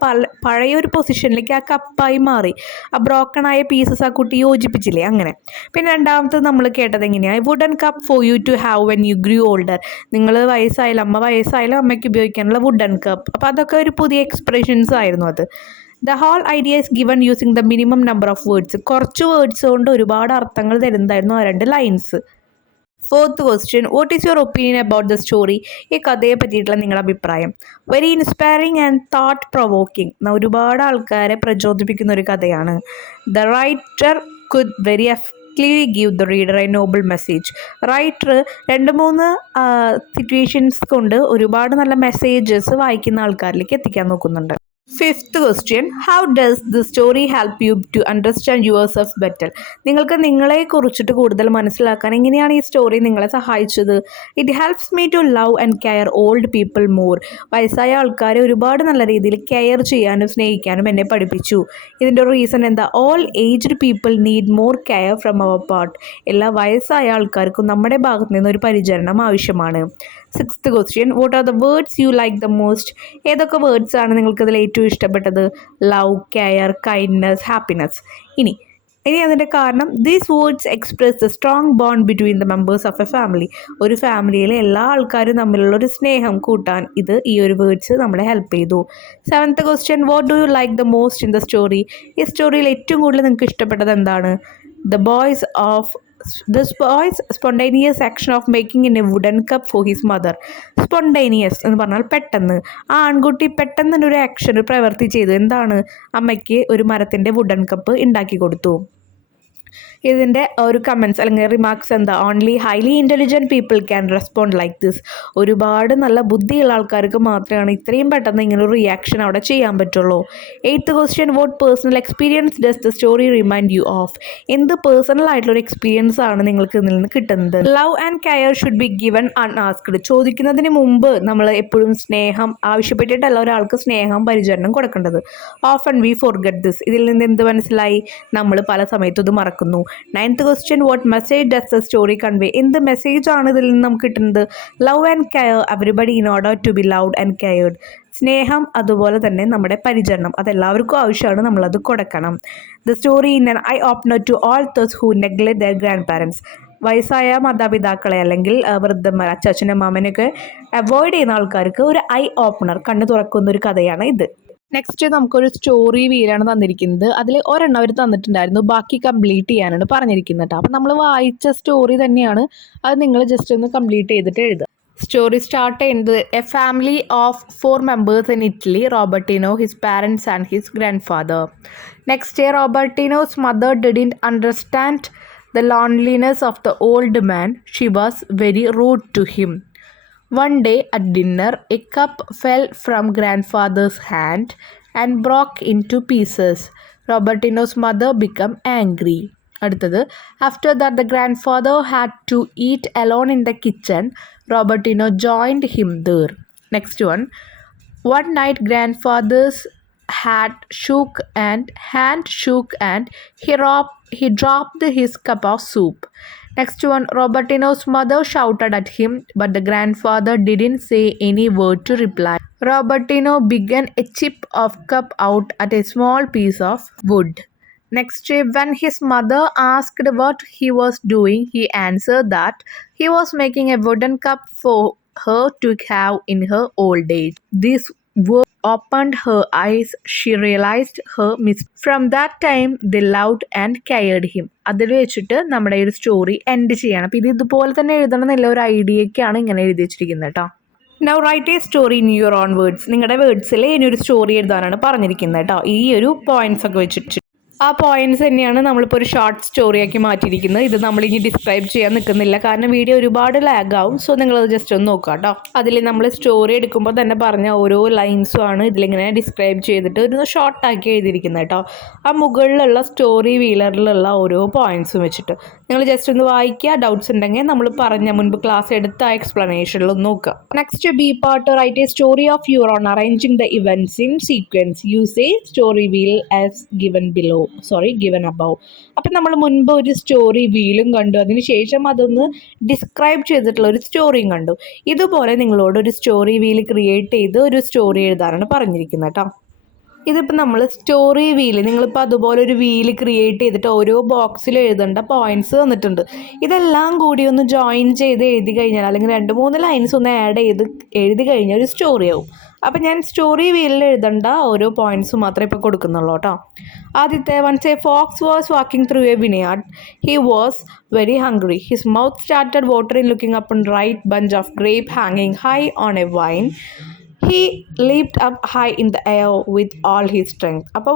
പഴയ ഒരു പൊസിഷനിലേക്ക് ആ കപ്പായി മാറി. ആ ബ്രോക്കണായ പീസസ് ആ കുട്ടി യോജിപ്പിച്ചില്ലേ, അങ്ങനെ. പിന്നെ രണ്ടാമത്തത് നമ്മൾ കേട്ടത് എങ്ങനെയാണ്? Wooden cup for you to have when you grow older. നിങ്ങൾ വയസ്സായാലും അമ്മ വയസ്സായാലും അമ്മയ്ക്ക് ഉപയോഗിക്കാനുള്ള വുഡൻ കപ്പ്. അപ്പോൾ അതൊക്കെ ഒരു പുതിയ എക്സ്പ്രഷൻസ് ആയിരുന്നു അത്. The whole idea is given using the minimum number of words. കുറച്ച് വേർഡ്സ് കൊണ്ട് ഒരുപാട് അർത്ഥങ്ങൾ തരുന്നതായിരുന്നു ആ 2 lines. Fourth question, what is your opinion about the story? ഈ കഥയെ പറ്റിയിട്ടുള്ള നിങ്ങളുടെ അഭിപ്രായം. Very inspiring and thought provoking. ഒരുപാട് ആൾക്കാരെ പ്രചോദിപ്പിക്കുന്ന ഒരു കഥയാണ്. The writer could very clearly give the reader a noble message. Writer 2-3 situations കൊണ്ട് ഒരുപാട് നല്ല മെസ്സേജസ് വായിക്കുന്ന ആൾക്കാരിലേക്ക് എത്തിക്കാൻ നോക്കുന്നുണ്ട്. Fifth question, how does the story help you to understand yourself better? നിങ്ങൾക്ക് നിങ്ങളെ കുറിച്ചിട്ട് കൂടുതൽ മനസ്സിലാക്കാൻ എങ്ങനെയാണ് ഈ സ്റ്റോറി നിങ്ങളെ സഹായിച്ചത്? It helps me to love and care old people more. വയസ്സായ ആൾക്കാരെ ഒരുപാട് നല്ല രീതിയിൽ കെയർ ചെയ്യാനും സ്നേഹിക്കാനും എന്നെ പഠിപ്പിച്ചു. ഇതിൻ്റെ ഒരു റീസൺ എന്താ? All aged people need more care from our part. എല്ലാ വയസ്സായ ആൾക്കാർക്കും നമ്മുടെ ഭാഗത്ത് നിന്ന് ഒരു പരിചരണം ആവശ്യമാണ്. Sixth question, what are the words you like the most? ഏതൊക്കെ വേർഡ്സ് ആണ് നിങ്ങൾക്കതിൽ ഏറ്റവും ഇഷ്ടപ്പെട്ടത്? Love, care, kindness, happiness. ഇനി ഇനി അതിൻ്റെ കാരണം these words express the strong bond between the members of a family. ഒരു ഫാമിലിയിലെ എല്ലാ ആൾക്കാരും തമ്മിലുള്ള ഒരു സ്നേഹം കൂട്ടാൻ ഈ ഒരു വേർഡ്സ് നമ്മളെ ഹെൽപ്പ് ചെയ്തു. 7th question, what do you like the most in the story? ഈ സ്റ്റോറിയിൽ ഏറ്റവും കൂടുതൽ നിങ്ങൾക്ക് ഇഷ്ടപ്പെട്ടത് എന്താണ്? The boys spontaneous action of making in a wooden cup for his mother. Spontaneous എന്ന് പറഞ്ഞാൽ പെട്ടെന്ന്. ആ ആൺകുട്ടി പെട്ടെന്ന് ഒരു ആക്ഷൻ, ഒരു പ്രവൃത്തി ചെയ്തു. എന്താണ്? അമ്മയ്ക്ക് ഒരു മരത്തിൻ്റെ വുഡൻ കപ്പ് ഉണ്ടാക്കി കൊടുത്തു. ഇതിൻ്റെ ഒരു കമൻസ് അല്ലെങ്കിൽ റിമാർക്സ് എന്താ? Only highly intelligent people can respond like this. ഒരുപാട് നല്ല ബുദ്ധിയുള്ള ആൾക്കാർക്ക് മാത്രമാണ് ഇത്രയും പെട്ടെന്ന് ഇങ്ങനൊരു റിയാക്ഷൻ അവിടെ ചെയ്യാൻ പറ്റുള്ളൂ. 8th question, what personal experience does the story remind you of? എന്ത് പേഴ്സണൽ ആയിട്ടുള്ളൊരു എക്സ്പീരിയൻസ് ആണ് നിങ്ങൾക്ക് ഇതിൽ നിന്ന് കിട്ടുന്നത്? Love and care should be given unasked. ചോദിക്കുന്നതിന് മുമ്പ് നമ്മൾ എപ്പോഴും സ്നേഹം ആവശ്യപ്പെട്ടിട്ടല്ല ഒരാൾക്ക് സ്നേഹം പരിചരണം കൊടുക്കേണ്ടത്. Often we forget this. ഇതിൽ നിന്ന് എന്ത് മനസ്സിലായി? നമ്മൾ പല സമയത്തും ഇത് മറക്കുന്നു. 9th question, what message does the story convey? എന്ത് മെസ്സേജ് ആണ് ഇതിൽ നിന്ന് നമുക്ക് കിട്ടുന്നത്? Love and care everybody in order to be loved and cared. സ്നേഹം അതുപോലെ തന്നെ നമ്മുടെ പരിചരണം അതെല്ലാവർക്കും ആവശ്യമാണ്, നമ്മളത് കൊടുക്കണം. The story in an eye opener to all those who neglect their grandparents. വയസ്സായ മാതാപിതാക്കളെ അല്ലെങ്കിൽ വൃദ്ധന്മാർ, അച്ചാച്ചനും അമ്മനൊക്കെ അവോയ്ഡ് ചെയ്യുന്ന ആൾക്കാർക്ക് ഒരു ഐ ഓപ്പണർ, കണ്ണു തുറക്കുന്ന ഒരു കഥയാണ് ഇത്. നെക്സ്റ്റ് നമുക്കൊരു സ്റ്റോറി വീലാണ് തന്നിരിക്കുന്നത്. അതിൽ ഒരെണ്ണം അവർ തന്നിട്ടുണ്ടായിരുന്നു, ബാക്കി കംപ്ലീറ്റ് ചെയ്യാനാണ് പറഞ്ഞിരിക്കുന്നത് കേട്ടോ. അപ്പം നമ്മൾ വായിച്ച സ്റ്റോറി തന്നെയാണ്, അത് നിങ്ങൾ ജസ്റ്റ് ഒന്ന് കംപ്ലീറ്റ് ചെയ്തിട്ട് എഴുതുക. സ്റ്റോറി സ്റ്റാർട്ട് ചെയ്യുന്നത്, A family of 4 members in Italy, Robertino, his parents and his grandfather. Next day, Robertino's mother didn't understand the loneliness of the old man. She was very rude to him. One day at dinner, a cup fell from grandfather's hand and broke into pieces. Robertino's mother became angry. അടുത്തത്, after that the grandfather had to eat alone in the kitchen. Robertino joined him there. Next one night grandfather's hand shook and he dropped his cup of soup. Next one, Robertino's mother shouted at him, but the grandfather didn't say any word to reply. Robertino began a chip of cup out at a small piece of wood. Next, when his mother asked what he was doing, he answered that he was making a wooden cup for her to have in her old age. This word opened her eyes. She realized her mistake. From that time, they loved and cared him. അതിൽ വെച്ചിട്ട് നമ്മുടെ ഈ ഒരു story end ചെയ്യണം. അപ്പോൾ ഇതുപോലെ തന്നെ എഴുതണം എന്നുള്ള ഒരു ഐഡിയയ്ക്കാണ് ഇങ്ങനെ എഴുതി വെച്ചിരിക്കുന്നത് കേട്ടോ. Now write a story in your own words. നിങ്ങളുടെ വേർഡ്സിൽ ഇനി ഒരു സ്റ്റോറി എഴുതാനാണ് പറഞ്ഞിരിക്കുന്നത് കേട്ടോ. ഈ ഒരു പോയിന്റ്സ് ഒക്കെ വെച്ചിട്ട് ആ പോയിന്റ്സ് തന്നെയാണ് നമ്മളിപ്പോൾ ഒരു ഷോർട്ട് സ്റ്റോറിയാക്കി മാറ്റിയിരിക്കുന്നത്. ഇത് നമ്മളിനി ഡിസ്ക്രൈബ് ചെയ്യാൻ നിൽക്കുന്നില്ല, കാരണം വീഡിയോ ഒരുപാട് ലാഗ് ആവും. സോ നിങ്ങളത് ജസ്റ്റ് ഒന്ന് നോക്കുക കേട്ടോ. അതിൽ നമ്മൾ സ്റ്റോറി എടുക്കുമ്പോൾ തന്നെ പറഞ്ഞ ഓരോ ലൈൻസും ആണ് ഇതിലിങ്ങനെ ഡിസ്ക്രൈബ് ചെയ്തിട്ട് ഒരു ഷോർട്ടാക്കി എഴുതിയിരിക്കുന്നത് കേട്ടോ. ആ മുകളിലുള്ള സ്റ്റോറി വീലറിലുള്ള ഓരോ പോയിന്റ്സും വെച്ചിട്ട് നിങ്ങൾ ജസ്റ്റ് ഒന്ന് വായിക്കുക. ഡൗട്ട്സ് ഉണ്ടെങ്കിൽ നമ്മൾ പറഞ്ഞ മുൻപ് ക്ലാസ് എടുത്ത ആ എക്സ്പ്ലനേഷനിൽ ഒന്ന് നോക്കുക. Next B part, write a story of your own arranging the events in sequence. Use A story wheel as given above. അപ്പം നമ്മൾ മുൻപ് ഒരു സ്റ്റോറി വീലും കണ്ടു, അതിനുശേഷം അതൊന്ന് ഡിസ്ക്രൈബ് ചെയ്തിട്ടുള്ള ഒരു സ്റ്റോറിയും കണ്ടു. ഇതുപോലെ നിങ്ങളോട് ഒരു സ്റ്റോറി വീൽ ക്രിയേറ്റ് ചെയ്ത് ഒരു സ്റ്റോറി എഴുതാനാണ് പറഞ്ഞിരിക്കുന്നത് കേട്ടോ. ഇതിപ്പോൾ നമ്മൾ സ്റ്റോറി വീല്, നിങ്ങളിപ്പോൾ അതുപോലെ ഒരു വീല് ക്രിയേറ്റ് ചെയ്തിട്ട് ഓരോ ബോക്സിൽ എഴുതേണ്ട പോയിന്റ്സ് തന്നിട്ടുണ്ട്. ഇതെല്ലാം കൂടി ഒന്ന് ജോയിൻ ചെയ്ത് എഴുതി കഴിഞ്ഞാൽ, അല്ലെങ്കിൽ 2-3 ലൈൻസ് ഒന്ന് ആഡ് ചെയ്ത് എഴുതി കഴിഞ്ഞാൽ ഒരു സ്റ്റോറി ആവും. അപ്പം ഞാൻ സ്റ്റോറി വീലിൽ എഴുതേണ്ട ഓരോ പോയിന്റ്സ് മാത്രമേ ഇപ്പോൾ കൊടുക്കുന്നുള്ളൂ കേട്ടോ. ആദ്യത്തെ, once a fox was walking through a vineyard. He was very hungry. His mouth started watering looking up on a ripe bunch of grape hanging high on a vine. He leaped up high in the air with all his strength. അപ്പോൾ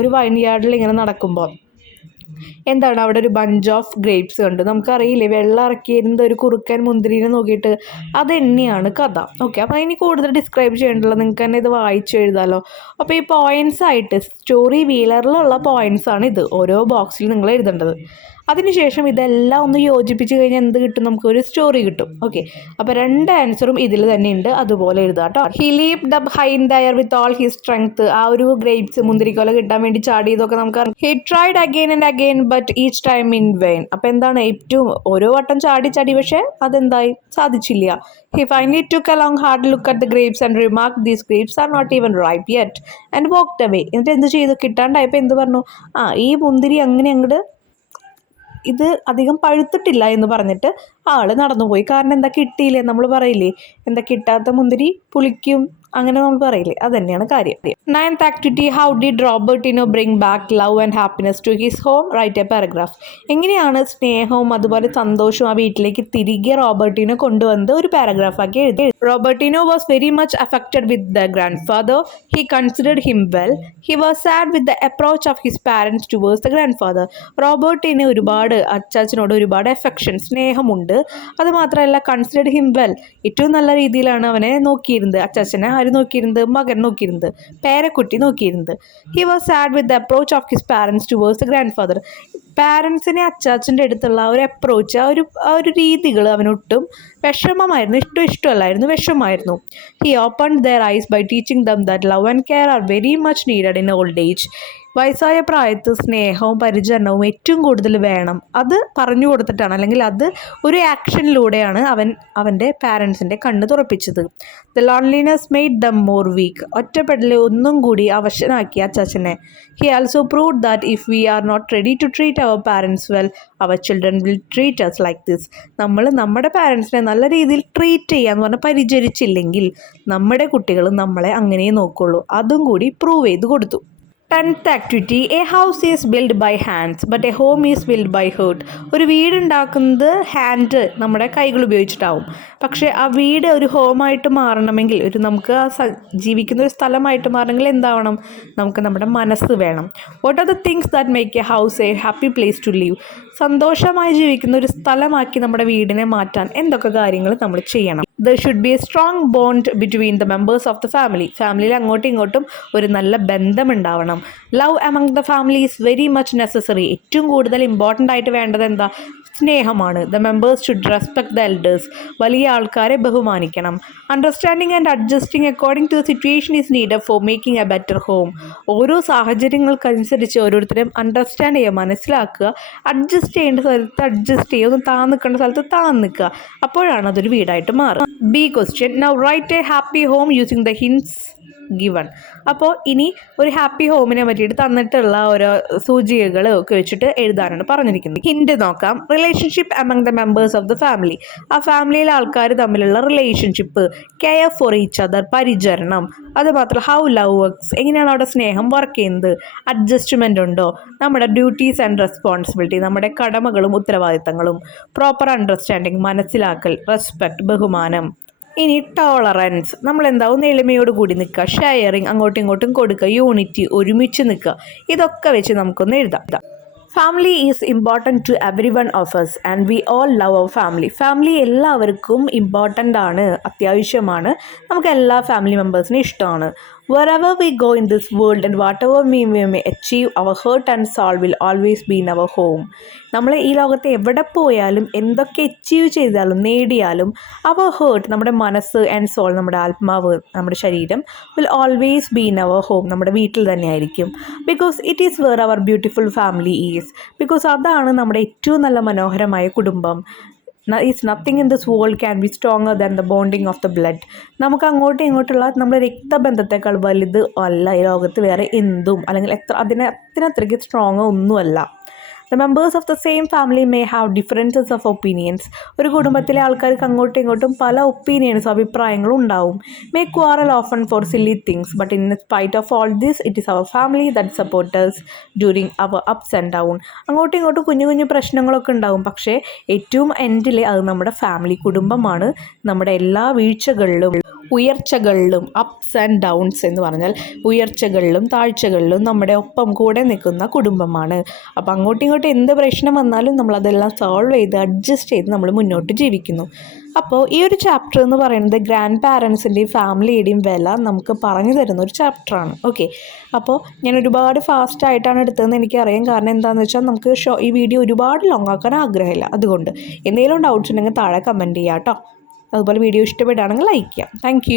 ഒരു വൈൻയാർഡിൽ ഇങ്ങനെ നടക്കുമ്പോൾ എന്താണ്, അവിടെ ഒരു bunch of grapes ഉണ്ട്. നമുക്കറിയില്ലേ, വെള്ളം ഇറക്കിയിരുന്ന ഒരു കുറുക്കൻ മുന്തിരിനെ നോക്കിയിട്ട് അത് തന്നെയാണ് കഥ. ഓക്കെ, അപ്പോൾ ഇനി കൂടുതൽ ഡിസ്ക്രൈബ് ചെയ്യേണ്ടല്ലോ, നിങ്ങൾക്ക് തന്നെ ഇത് വായിച്ച് എഴുതാമല്ലോ. അപ്പോൾ ഈ പോയിന്റ്സ് ആയിട്ട് സ്റ്റോറി വീലറിലുള്ള പോയിന്റ്സ് ആണ് ഇത് ഓരോ ബോക്സിൽ നിങ്ങൾ എഴുതേണ്ടത്. അതിനുശേഷം ഇതെല്ലാം ഒന്ന് യോജിപ്പിച്ച് കഴിഞ്ഞാൽ എന്ത് കിട്ടും, നമുക്കൊരു സ്റ്റോറി കിട്ടും. ഓക്കെ, അപ്പോൾ 2 ആൻസറും ഇതിൽ തന്നെ ഉണ്ട്, അതുപോലെ എഴുതാം കേട്ടോ. He leaped up high in the air with all his strength. ആ ഒരു ഗ്രേപ്സ് മുന്തിരിക്കോല കിട്ടാൻ വേണ്ടി ചാടിയതൊക്കെ നമുക്ക് അറിയാം. He tried again and again but each time in vein. അപ്പോൾ എന്താണ്, ഏറ്റവും ഓരോ വട്ടം ചാടി പക്ഷേ അതെന്തായി, സാധിച്ചില്ല. He finally took a long hard look at the grapes and remarked, these grapes are not even ripe yet, and walked away. എന്നിട്ട് എന്ത് ചെയ്തു, കിട്ടാണ്ടായപ്പോൾ എന്ത് പറഞ്ഞു, ഈ മുന്തിരി അങ്ങനെ അങ്ങോട്ട് ഇത് അധികം പഴുത്തിട്ടില്ല എന്ന് പറഞ്ഞിട്ട് ആള് നടന്നുപോയി. കാരണം എന്താ, കിട്ടിയില്ലേ, നമ്മൾ പറയില്ലേ എന്താ കിട്ടാത്ത മുന്തിരി പുളിക്കും, അങ്ങനെ നമ്മൾ പറയില്ലേ, അത് തന്നെയാണ് കാര്യം. 9th activity, how did Robertino bring back love and happiness to his home? Write a paragraph. എങ്ങനെയാണ് സ്നേഹവും അതുപോലെ സന്തോഷവും ആ വീട്ടിലേക്ക് തിരികെ റോബർട്ടിനോ കൊണ്ടുവന്നത് ഒരു പാരഗ്രാഫ് ആക്കി എഴുതി. Robertino was very much affected with the grandfather. He considered him well. He was sad with the approach of his parents towards the grandfather. റോബർട്ടിന് ഒരുപാട് അച്ചാച്ചനോട് ഒരുപാട് അഫെക്ഷൻ, സ്നേഹമുണ്ട്. അത് മാത്രമല്ല കൺസിഡർഡ് ഹിം വെൽ, ഏറ്റവും നല്ല രീതിയിലാണ് അവനെ നോക്കിയിരുന്നത്. അച്ചാച്ചനെ ആര് നോക്കിയിരുന്നത്, മകൻ നോക്കിയിരുന്നത്, പേരക്കുട്ടി നോക്കിയിരുന്നത്. He was sad with the approach of his parents towards the grand father. പാരൻസിനെ അച്ചാച്ചൻ്റെ അടുത്തുള്ള ആ ഒരു അപ്രോച്ച്, ആ ഒരു രീതികൾ അവനൊട്ടും വിഷമമായിരുന്നു, ഇഷ്ടമല്ലായിരുന്നു, വിഷമമായിരുന്നു. He opened their eyes by teaching them that love and care are very much needed in old age. വയസ്സായ പ്രായത്ത് സ്നേഹവും പരിചരണവും ഏറ്റവും കൂടുതൽ വേണം. അത് പറഞ്ഞു കൊടുത്തിട്ടാണ്, അല്ലെങ്കിൽ അത് ഒരു ആക്ഷനിലൂടെയാണ് അവൻ്റെ പാരൻസിൻ്റെ കണ്ണ് തുറപ്പിച്ചത്. The loneliness made them more weak. ഒറ്റപ്പെടൽ ഒന്നും കൂടി അവശനാക്കി അച്ചാച്ചനെ. He also proved that if we are not ready to treat our parents well, our children will treat us like this. നമ്മൾ നമ്മുടെ പാരൻസിനെ നല്ല രീതിയിൽ ട്രീറ്റ് ചെയ്യാന്ന് പറഞ്ഞാൽ പരിചരിച്ചില്ലെങ്കിൽ നമ്മുടെ കുട്ടികൾ നമ്മളെ അങ്ങനെ നോക്കുള്ളൂ. അതും കൂടി പ്രൂവ് ചെയ്ത് കൊടുത്തു. 10th activity, a house is built by hands but a home is built by heart. ഒരു വീടുണ്ടാക്കുന്നത് ഹാൻഡ്, നമ്മുടെ കൈകൾ ഉപയോഗിച്ചിട്ടാവും. പക്ഷേ ആ വീട് ഒരു ഹോമായിട്ട് മാറണമെങ്കിൽ, നമുക്ക് ജീവിക്കുന്ന ഒരു സ്ഥലമായിട്ട് മാറണമെങ്കിൽ എന്താവണം, നമുക്ക് നമ്മുടെ മനസ്സ് വേണം. What are the things that make a house a happy place to live? സന്തോഷമായി ജീവിക്കുന്ന ഒരു സ്ഥലമാക്കി നമ്മുടെ വീടിനെ മാറ്റാൻ എന്തൊക്കെ കാര്യങ്ങൾ നമ്മൾ ചെയ്യണം? There should be a strong bond between the members of the family. ഫാമിലിയിൽ അങ്ങോട്ടും ഇങ്ങോട്ടും ഒരു നല്ല ബന്ധമുണ്ടാവണം. Love among the family is very much necessary. ഏറ്റവും കൂടുതൽ ഇമ്പോർട്ടൻ്റ് ആയിട്ട് വേണ്ടത് എന്താ, സ്നേഹമാണ്. The members should respect the elders. വലിയ ആൾക്കാരെ ബഹുമാനിക്കണം. Understanding and adjusting according to the situation is needed for making a better home. ഓരോ സാഹചര്യങ്ങൾക്കനുസരിച്ച് ഓരോരുത്തരും അണ്ടർസ്റ്റാൻഡ് ചെയ്യുക, മനസ്സിലാക്കുക. അഡ്ജസ്റ്റ് ചെയ്യേണ്ട സ്ഥലത്ത് അഡ്ജസ്റ്റ് ചെയ്യുക, ഒന്ന് താന്ന് നിൽക്കേണ്ട സ്ഥലത്ത് താന്ന് നിൽക്കുക. അപ്പോഴാണ് അതൊരു വീടായിട്ട് മാറുക. B question, now write a happy home using the hints given. അപ്പോൾ ഇനി ഒരു ഹാപ്പി ഹോമിനെ പറ്റിയിട്ട് തന്നിട്ടുള്ള ഓരോ സൂചികകൾ ഒക്കെ വെച്ചിട്ട് എഴുതാനാണ് പറഞ്ഞിരിക്കുന്നത്. ഹിൻഡ് നോക്കാം. Relationship among the members of the family. ആ ഫാമിലിയിലെ ആൾക്കാർ തമ്മിലുള്ള relationship. Care for each other, പരിചരണം. അതുമാത്രം ഹൗ ലവ് വർക്ക്സ്, എങ്ങനെയാണ് അവിടെ സ്നേഹം വർക്ക് ചെയ്യുന്നത്. അഡ്ജസ്റ്റ്മെൻ്റ് ഉണ്ടോ, നമ്മുടെ ഡ്യൂട്ടീസ് ആൻഡ് റെസ്പോൺസിബിലിറ്റി, നമ്മുടെ കടമകളും ഉത്തരവാദിത്തങ്ങളും. Proper understanding, മനസ്സിലാക്കൽ. റെസ്പെക്ട്, ബഹുമാനം. ഇനി ടോളറൻസ്, നമ്മളെന്താവും എളിമയോട് കൂടി നിൽക്കുക. ഷെയറിങ്, അങ്ങോട്ടും ഇങ്ങോട്ടും കൊടുക്കുക. യൂണിറ്റി, ഒരുമിച്ച് നിൽക്കുക. ഇതൊക്കെ വെച്ച് നമുക്കൊന്ന് എഴുതാം. Family is important to every one of us and we all love our family. Family എല്ലാവർക്കും ഇമ്പോർട്ടൻ്റ് ആണ്, അത്യാവശ്യമാണ്. നമുക്ക് എല്ലാ ഫാമിലി മെമ്പേഴ്സിനും ഇഷ്ടമാണ്. Wherever we go in this world and whatever we may achieve, our heart and soul will always be in our home. നമ്മൾ ഈ ലോകത്ത് എവിടെ പോയാലും എന്തൊക്കെ അച്ചീവ് ചെയ്താലും നേടിയാലും അവർ ഹേർട്ട്, നമ്മുടെ മനസ്സ് ആൻഡ് സോൾ, നമ്മുടെ ആത്മാവ്, നമ്മുടെ ശരീരം will always be in our home, നമ്മുടെ വീട്ടിൽ തന്നെ ആയിരിക്കും. Because it is where our beautiful family is. Because അതാണ് നമ്മുടെ ഏറ്റവും നല്ല മനോഹരമായ കുടുംബം. Is nothing in this world can be stronger than the bonding of the blood. നമുക്ക് അങ്ങോട്ടും ഇങ്ങോട്ടുള്ള നമ്മുടെ രക്തബന്ധത്തെക്കാൾ വലുത് അല്ല ഈ ലോകത്ത് വേറെ എന്തും, അല്ലെങ്കിൽ അത്രയ്ക്ക് സ്ട്രോങ് ഒന്നുമല്ല. The members of the same family may have differences of opinions. ഒരു കുടുംബത്തിലെ ആൾക്കാർക്ക് അങ്ങോട്ടും ഇങ്ങോട്ടും പല ഒപ്പീനിയൻസും അഭിപ്രായങ്ങളും ഉണ്ടാവും. May quarrel often for silly things, but in spite of all this, it is our family that supports us during our ups and downs. അങ്ങോട്ടും ഇങ്ങോട്ടും കുഞ്ഞു കുഞ്ഞു പ്രശ്നങ്ങളൊക്കെ ഉണ്ടാവും, പക്ഷേ ഏറ്റവും എൻഡിൽ അത് നമ്മുടെ ഫാമിലി കുടുംബമാണ് നമ്മുടെ എല്ലാ വീഴ്ചകളിലും ഉയർച്ചകളിലും അപ്സ് ആൻഡ് ഡൗൺസ് എന്ന് പറഞ്ഞാൽ ഉയർച്ചകളിലും താഴ്ചകളിലും നമ്മുടെ ഒപ്പം കൂടെ നിൽക്കുന്ന കുടുംബമാണ്. അപ്പോൾ അങ്ങോട്ടും ഇങ്ങോട്ടും എന്ത് പ്രശ്നം വന്നാലും നമ്മളതെല്ലാം സോൾവ് ചെയ്ത് അഡ്ജസ്റ്റ് ചെയ്ത് നമ്മൾ മുന്നോട്ട് ജീവിക്കുന്നു. അപ്പോൾ ഈ ഒരു ചാപ്റ്റർ എന്ന് പറയുന്നത് ഗ്രാൻഡ് പാരൻസിൻ്റെയും ഫാമിലിയുടെയും വില നമുക്ക് പറഞ്ഞു തരുന്ന ഒരു ചാപ്റ്ററാണ്. ഓക്കെ, അപ്പോൾ ഞാൻ ഒരുപാട് ഫാസ്റ്റായിട്ടാണ് എടുത്തതെന്ന് എനിക്കറിയാം. കാരണം എന്താണെന്ന് വെച്ചാൽ നമുക്ക് ഈ വീഡിയോ ഒരുപാട് ലോങ് ആക്കാൻ ആഗ്രഹമില്ല. അതുകൊണ്ട് എന്തെങ്കിലും ഡൗട്ട്സ് ഉണ്ടെങ്കിൽ താഴെ കമൻറ്റ് ചെയ്യാം കേട്ടോ. അതുപോലെ വീഡിയോ ഇഷ്ടപ്പെടുകയാണെങ്കിൽ ലൈക്ക് ചെയ്യാം. താങ്ക്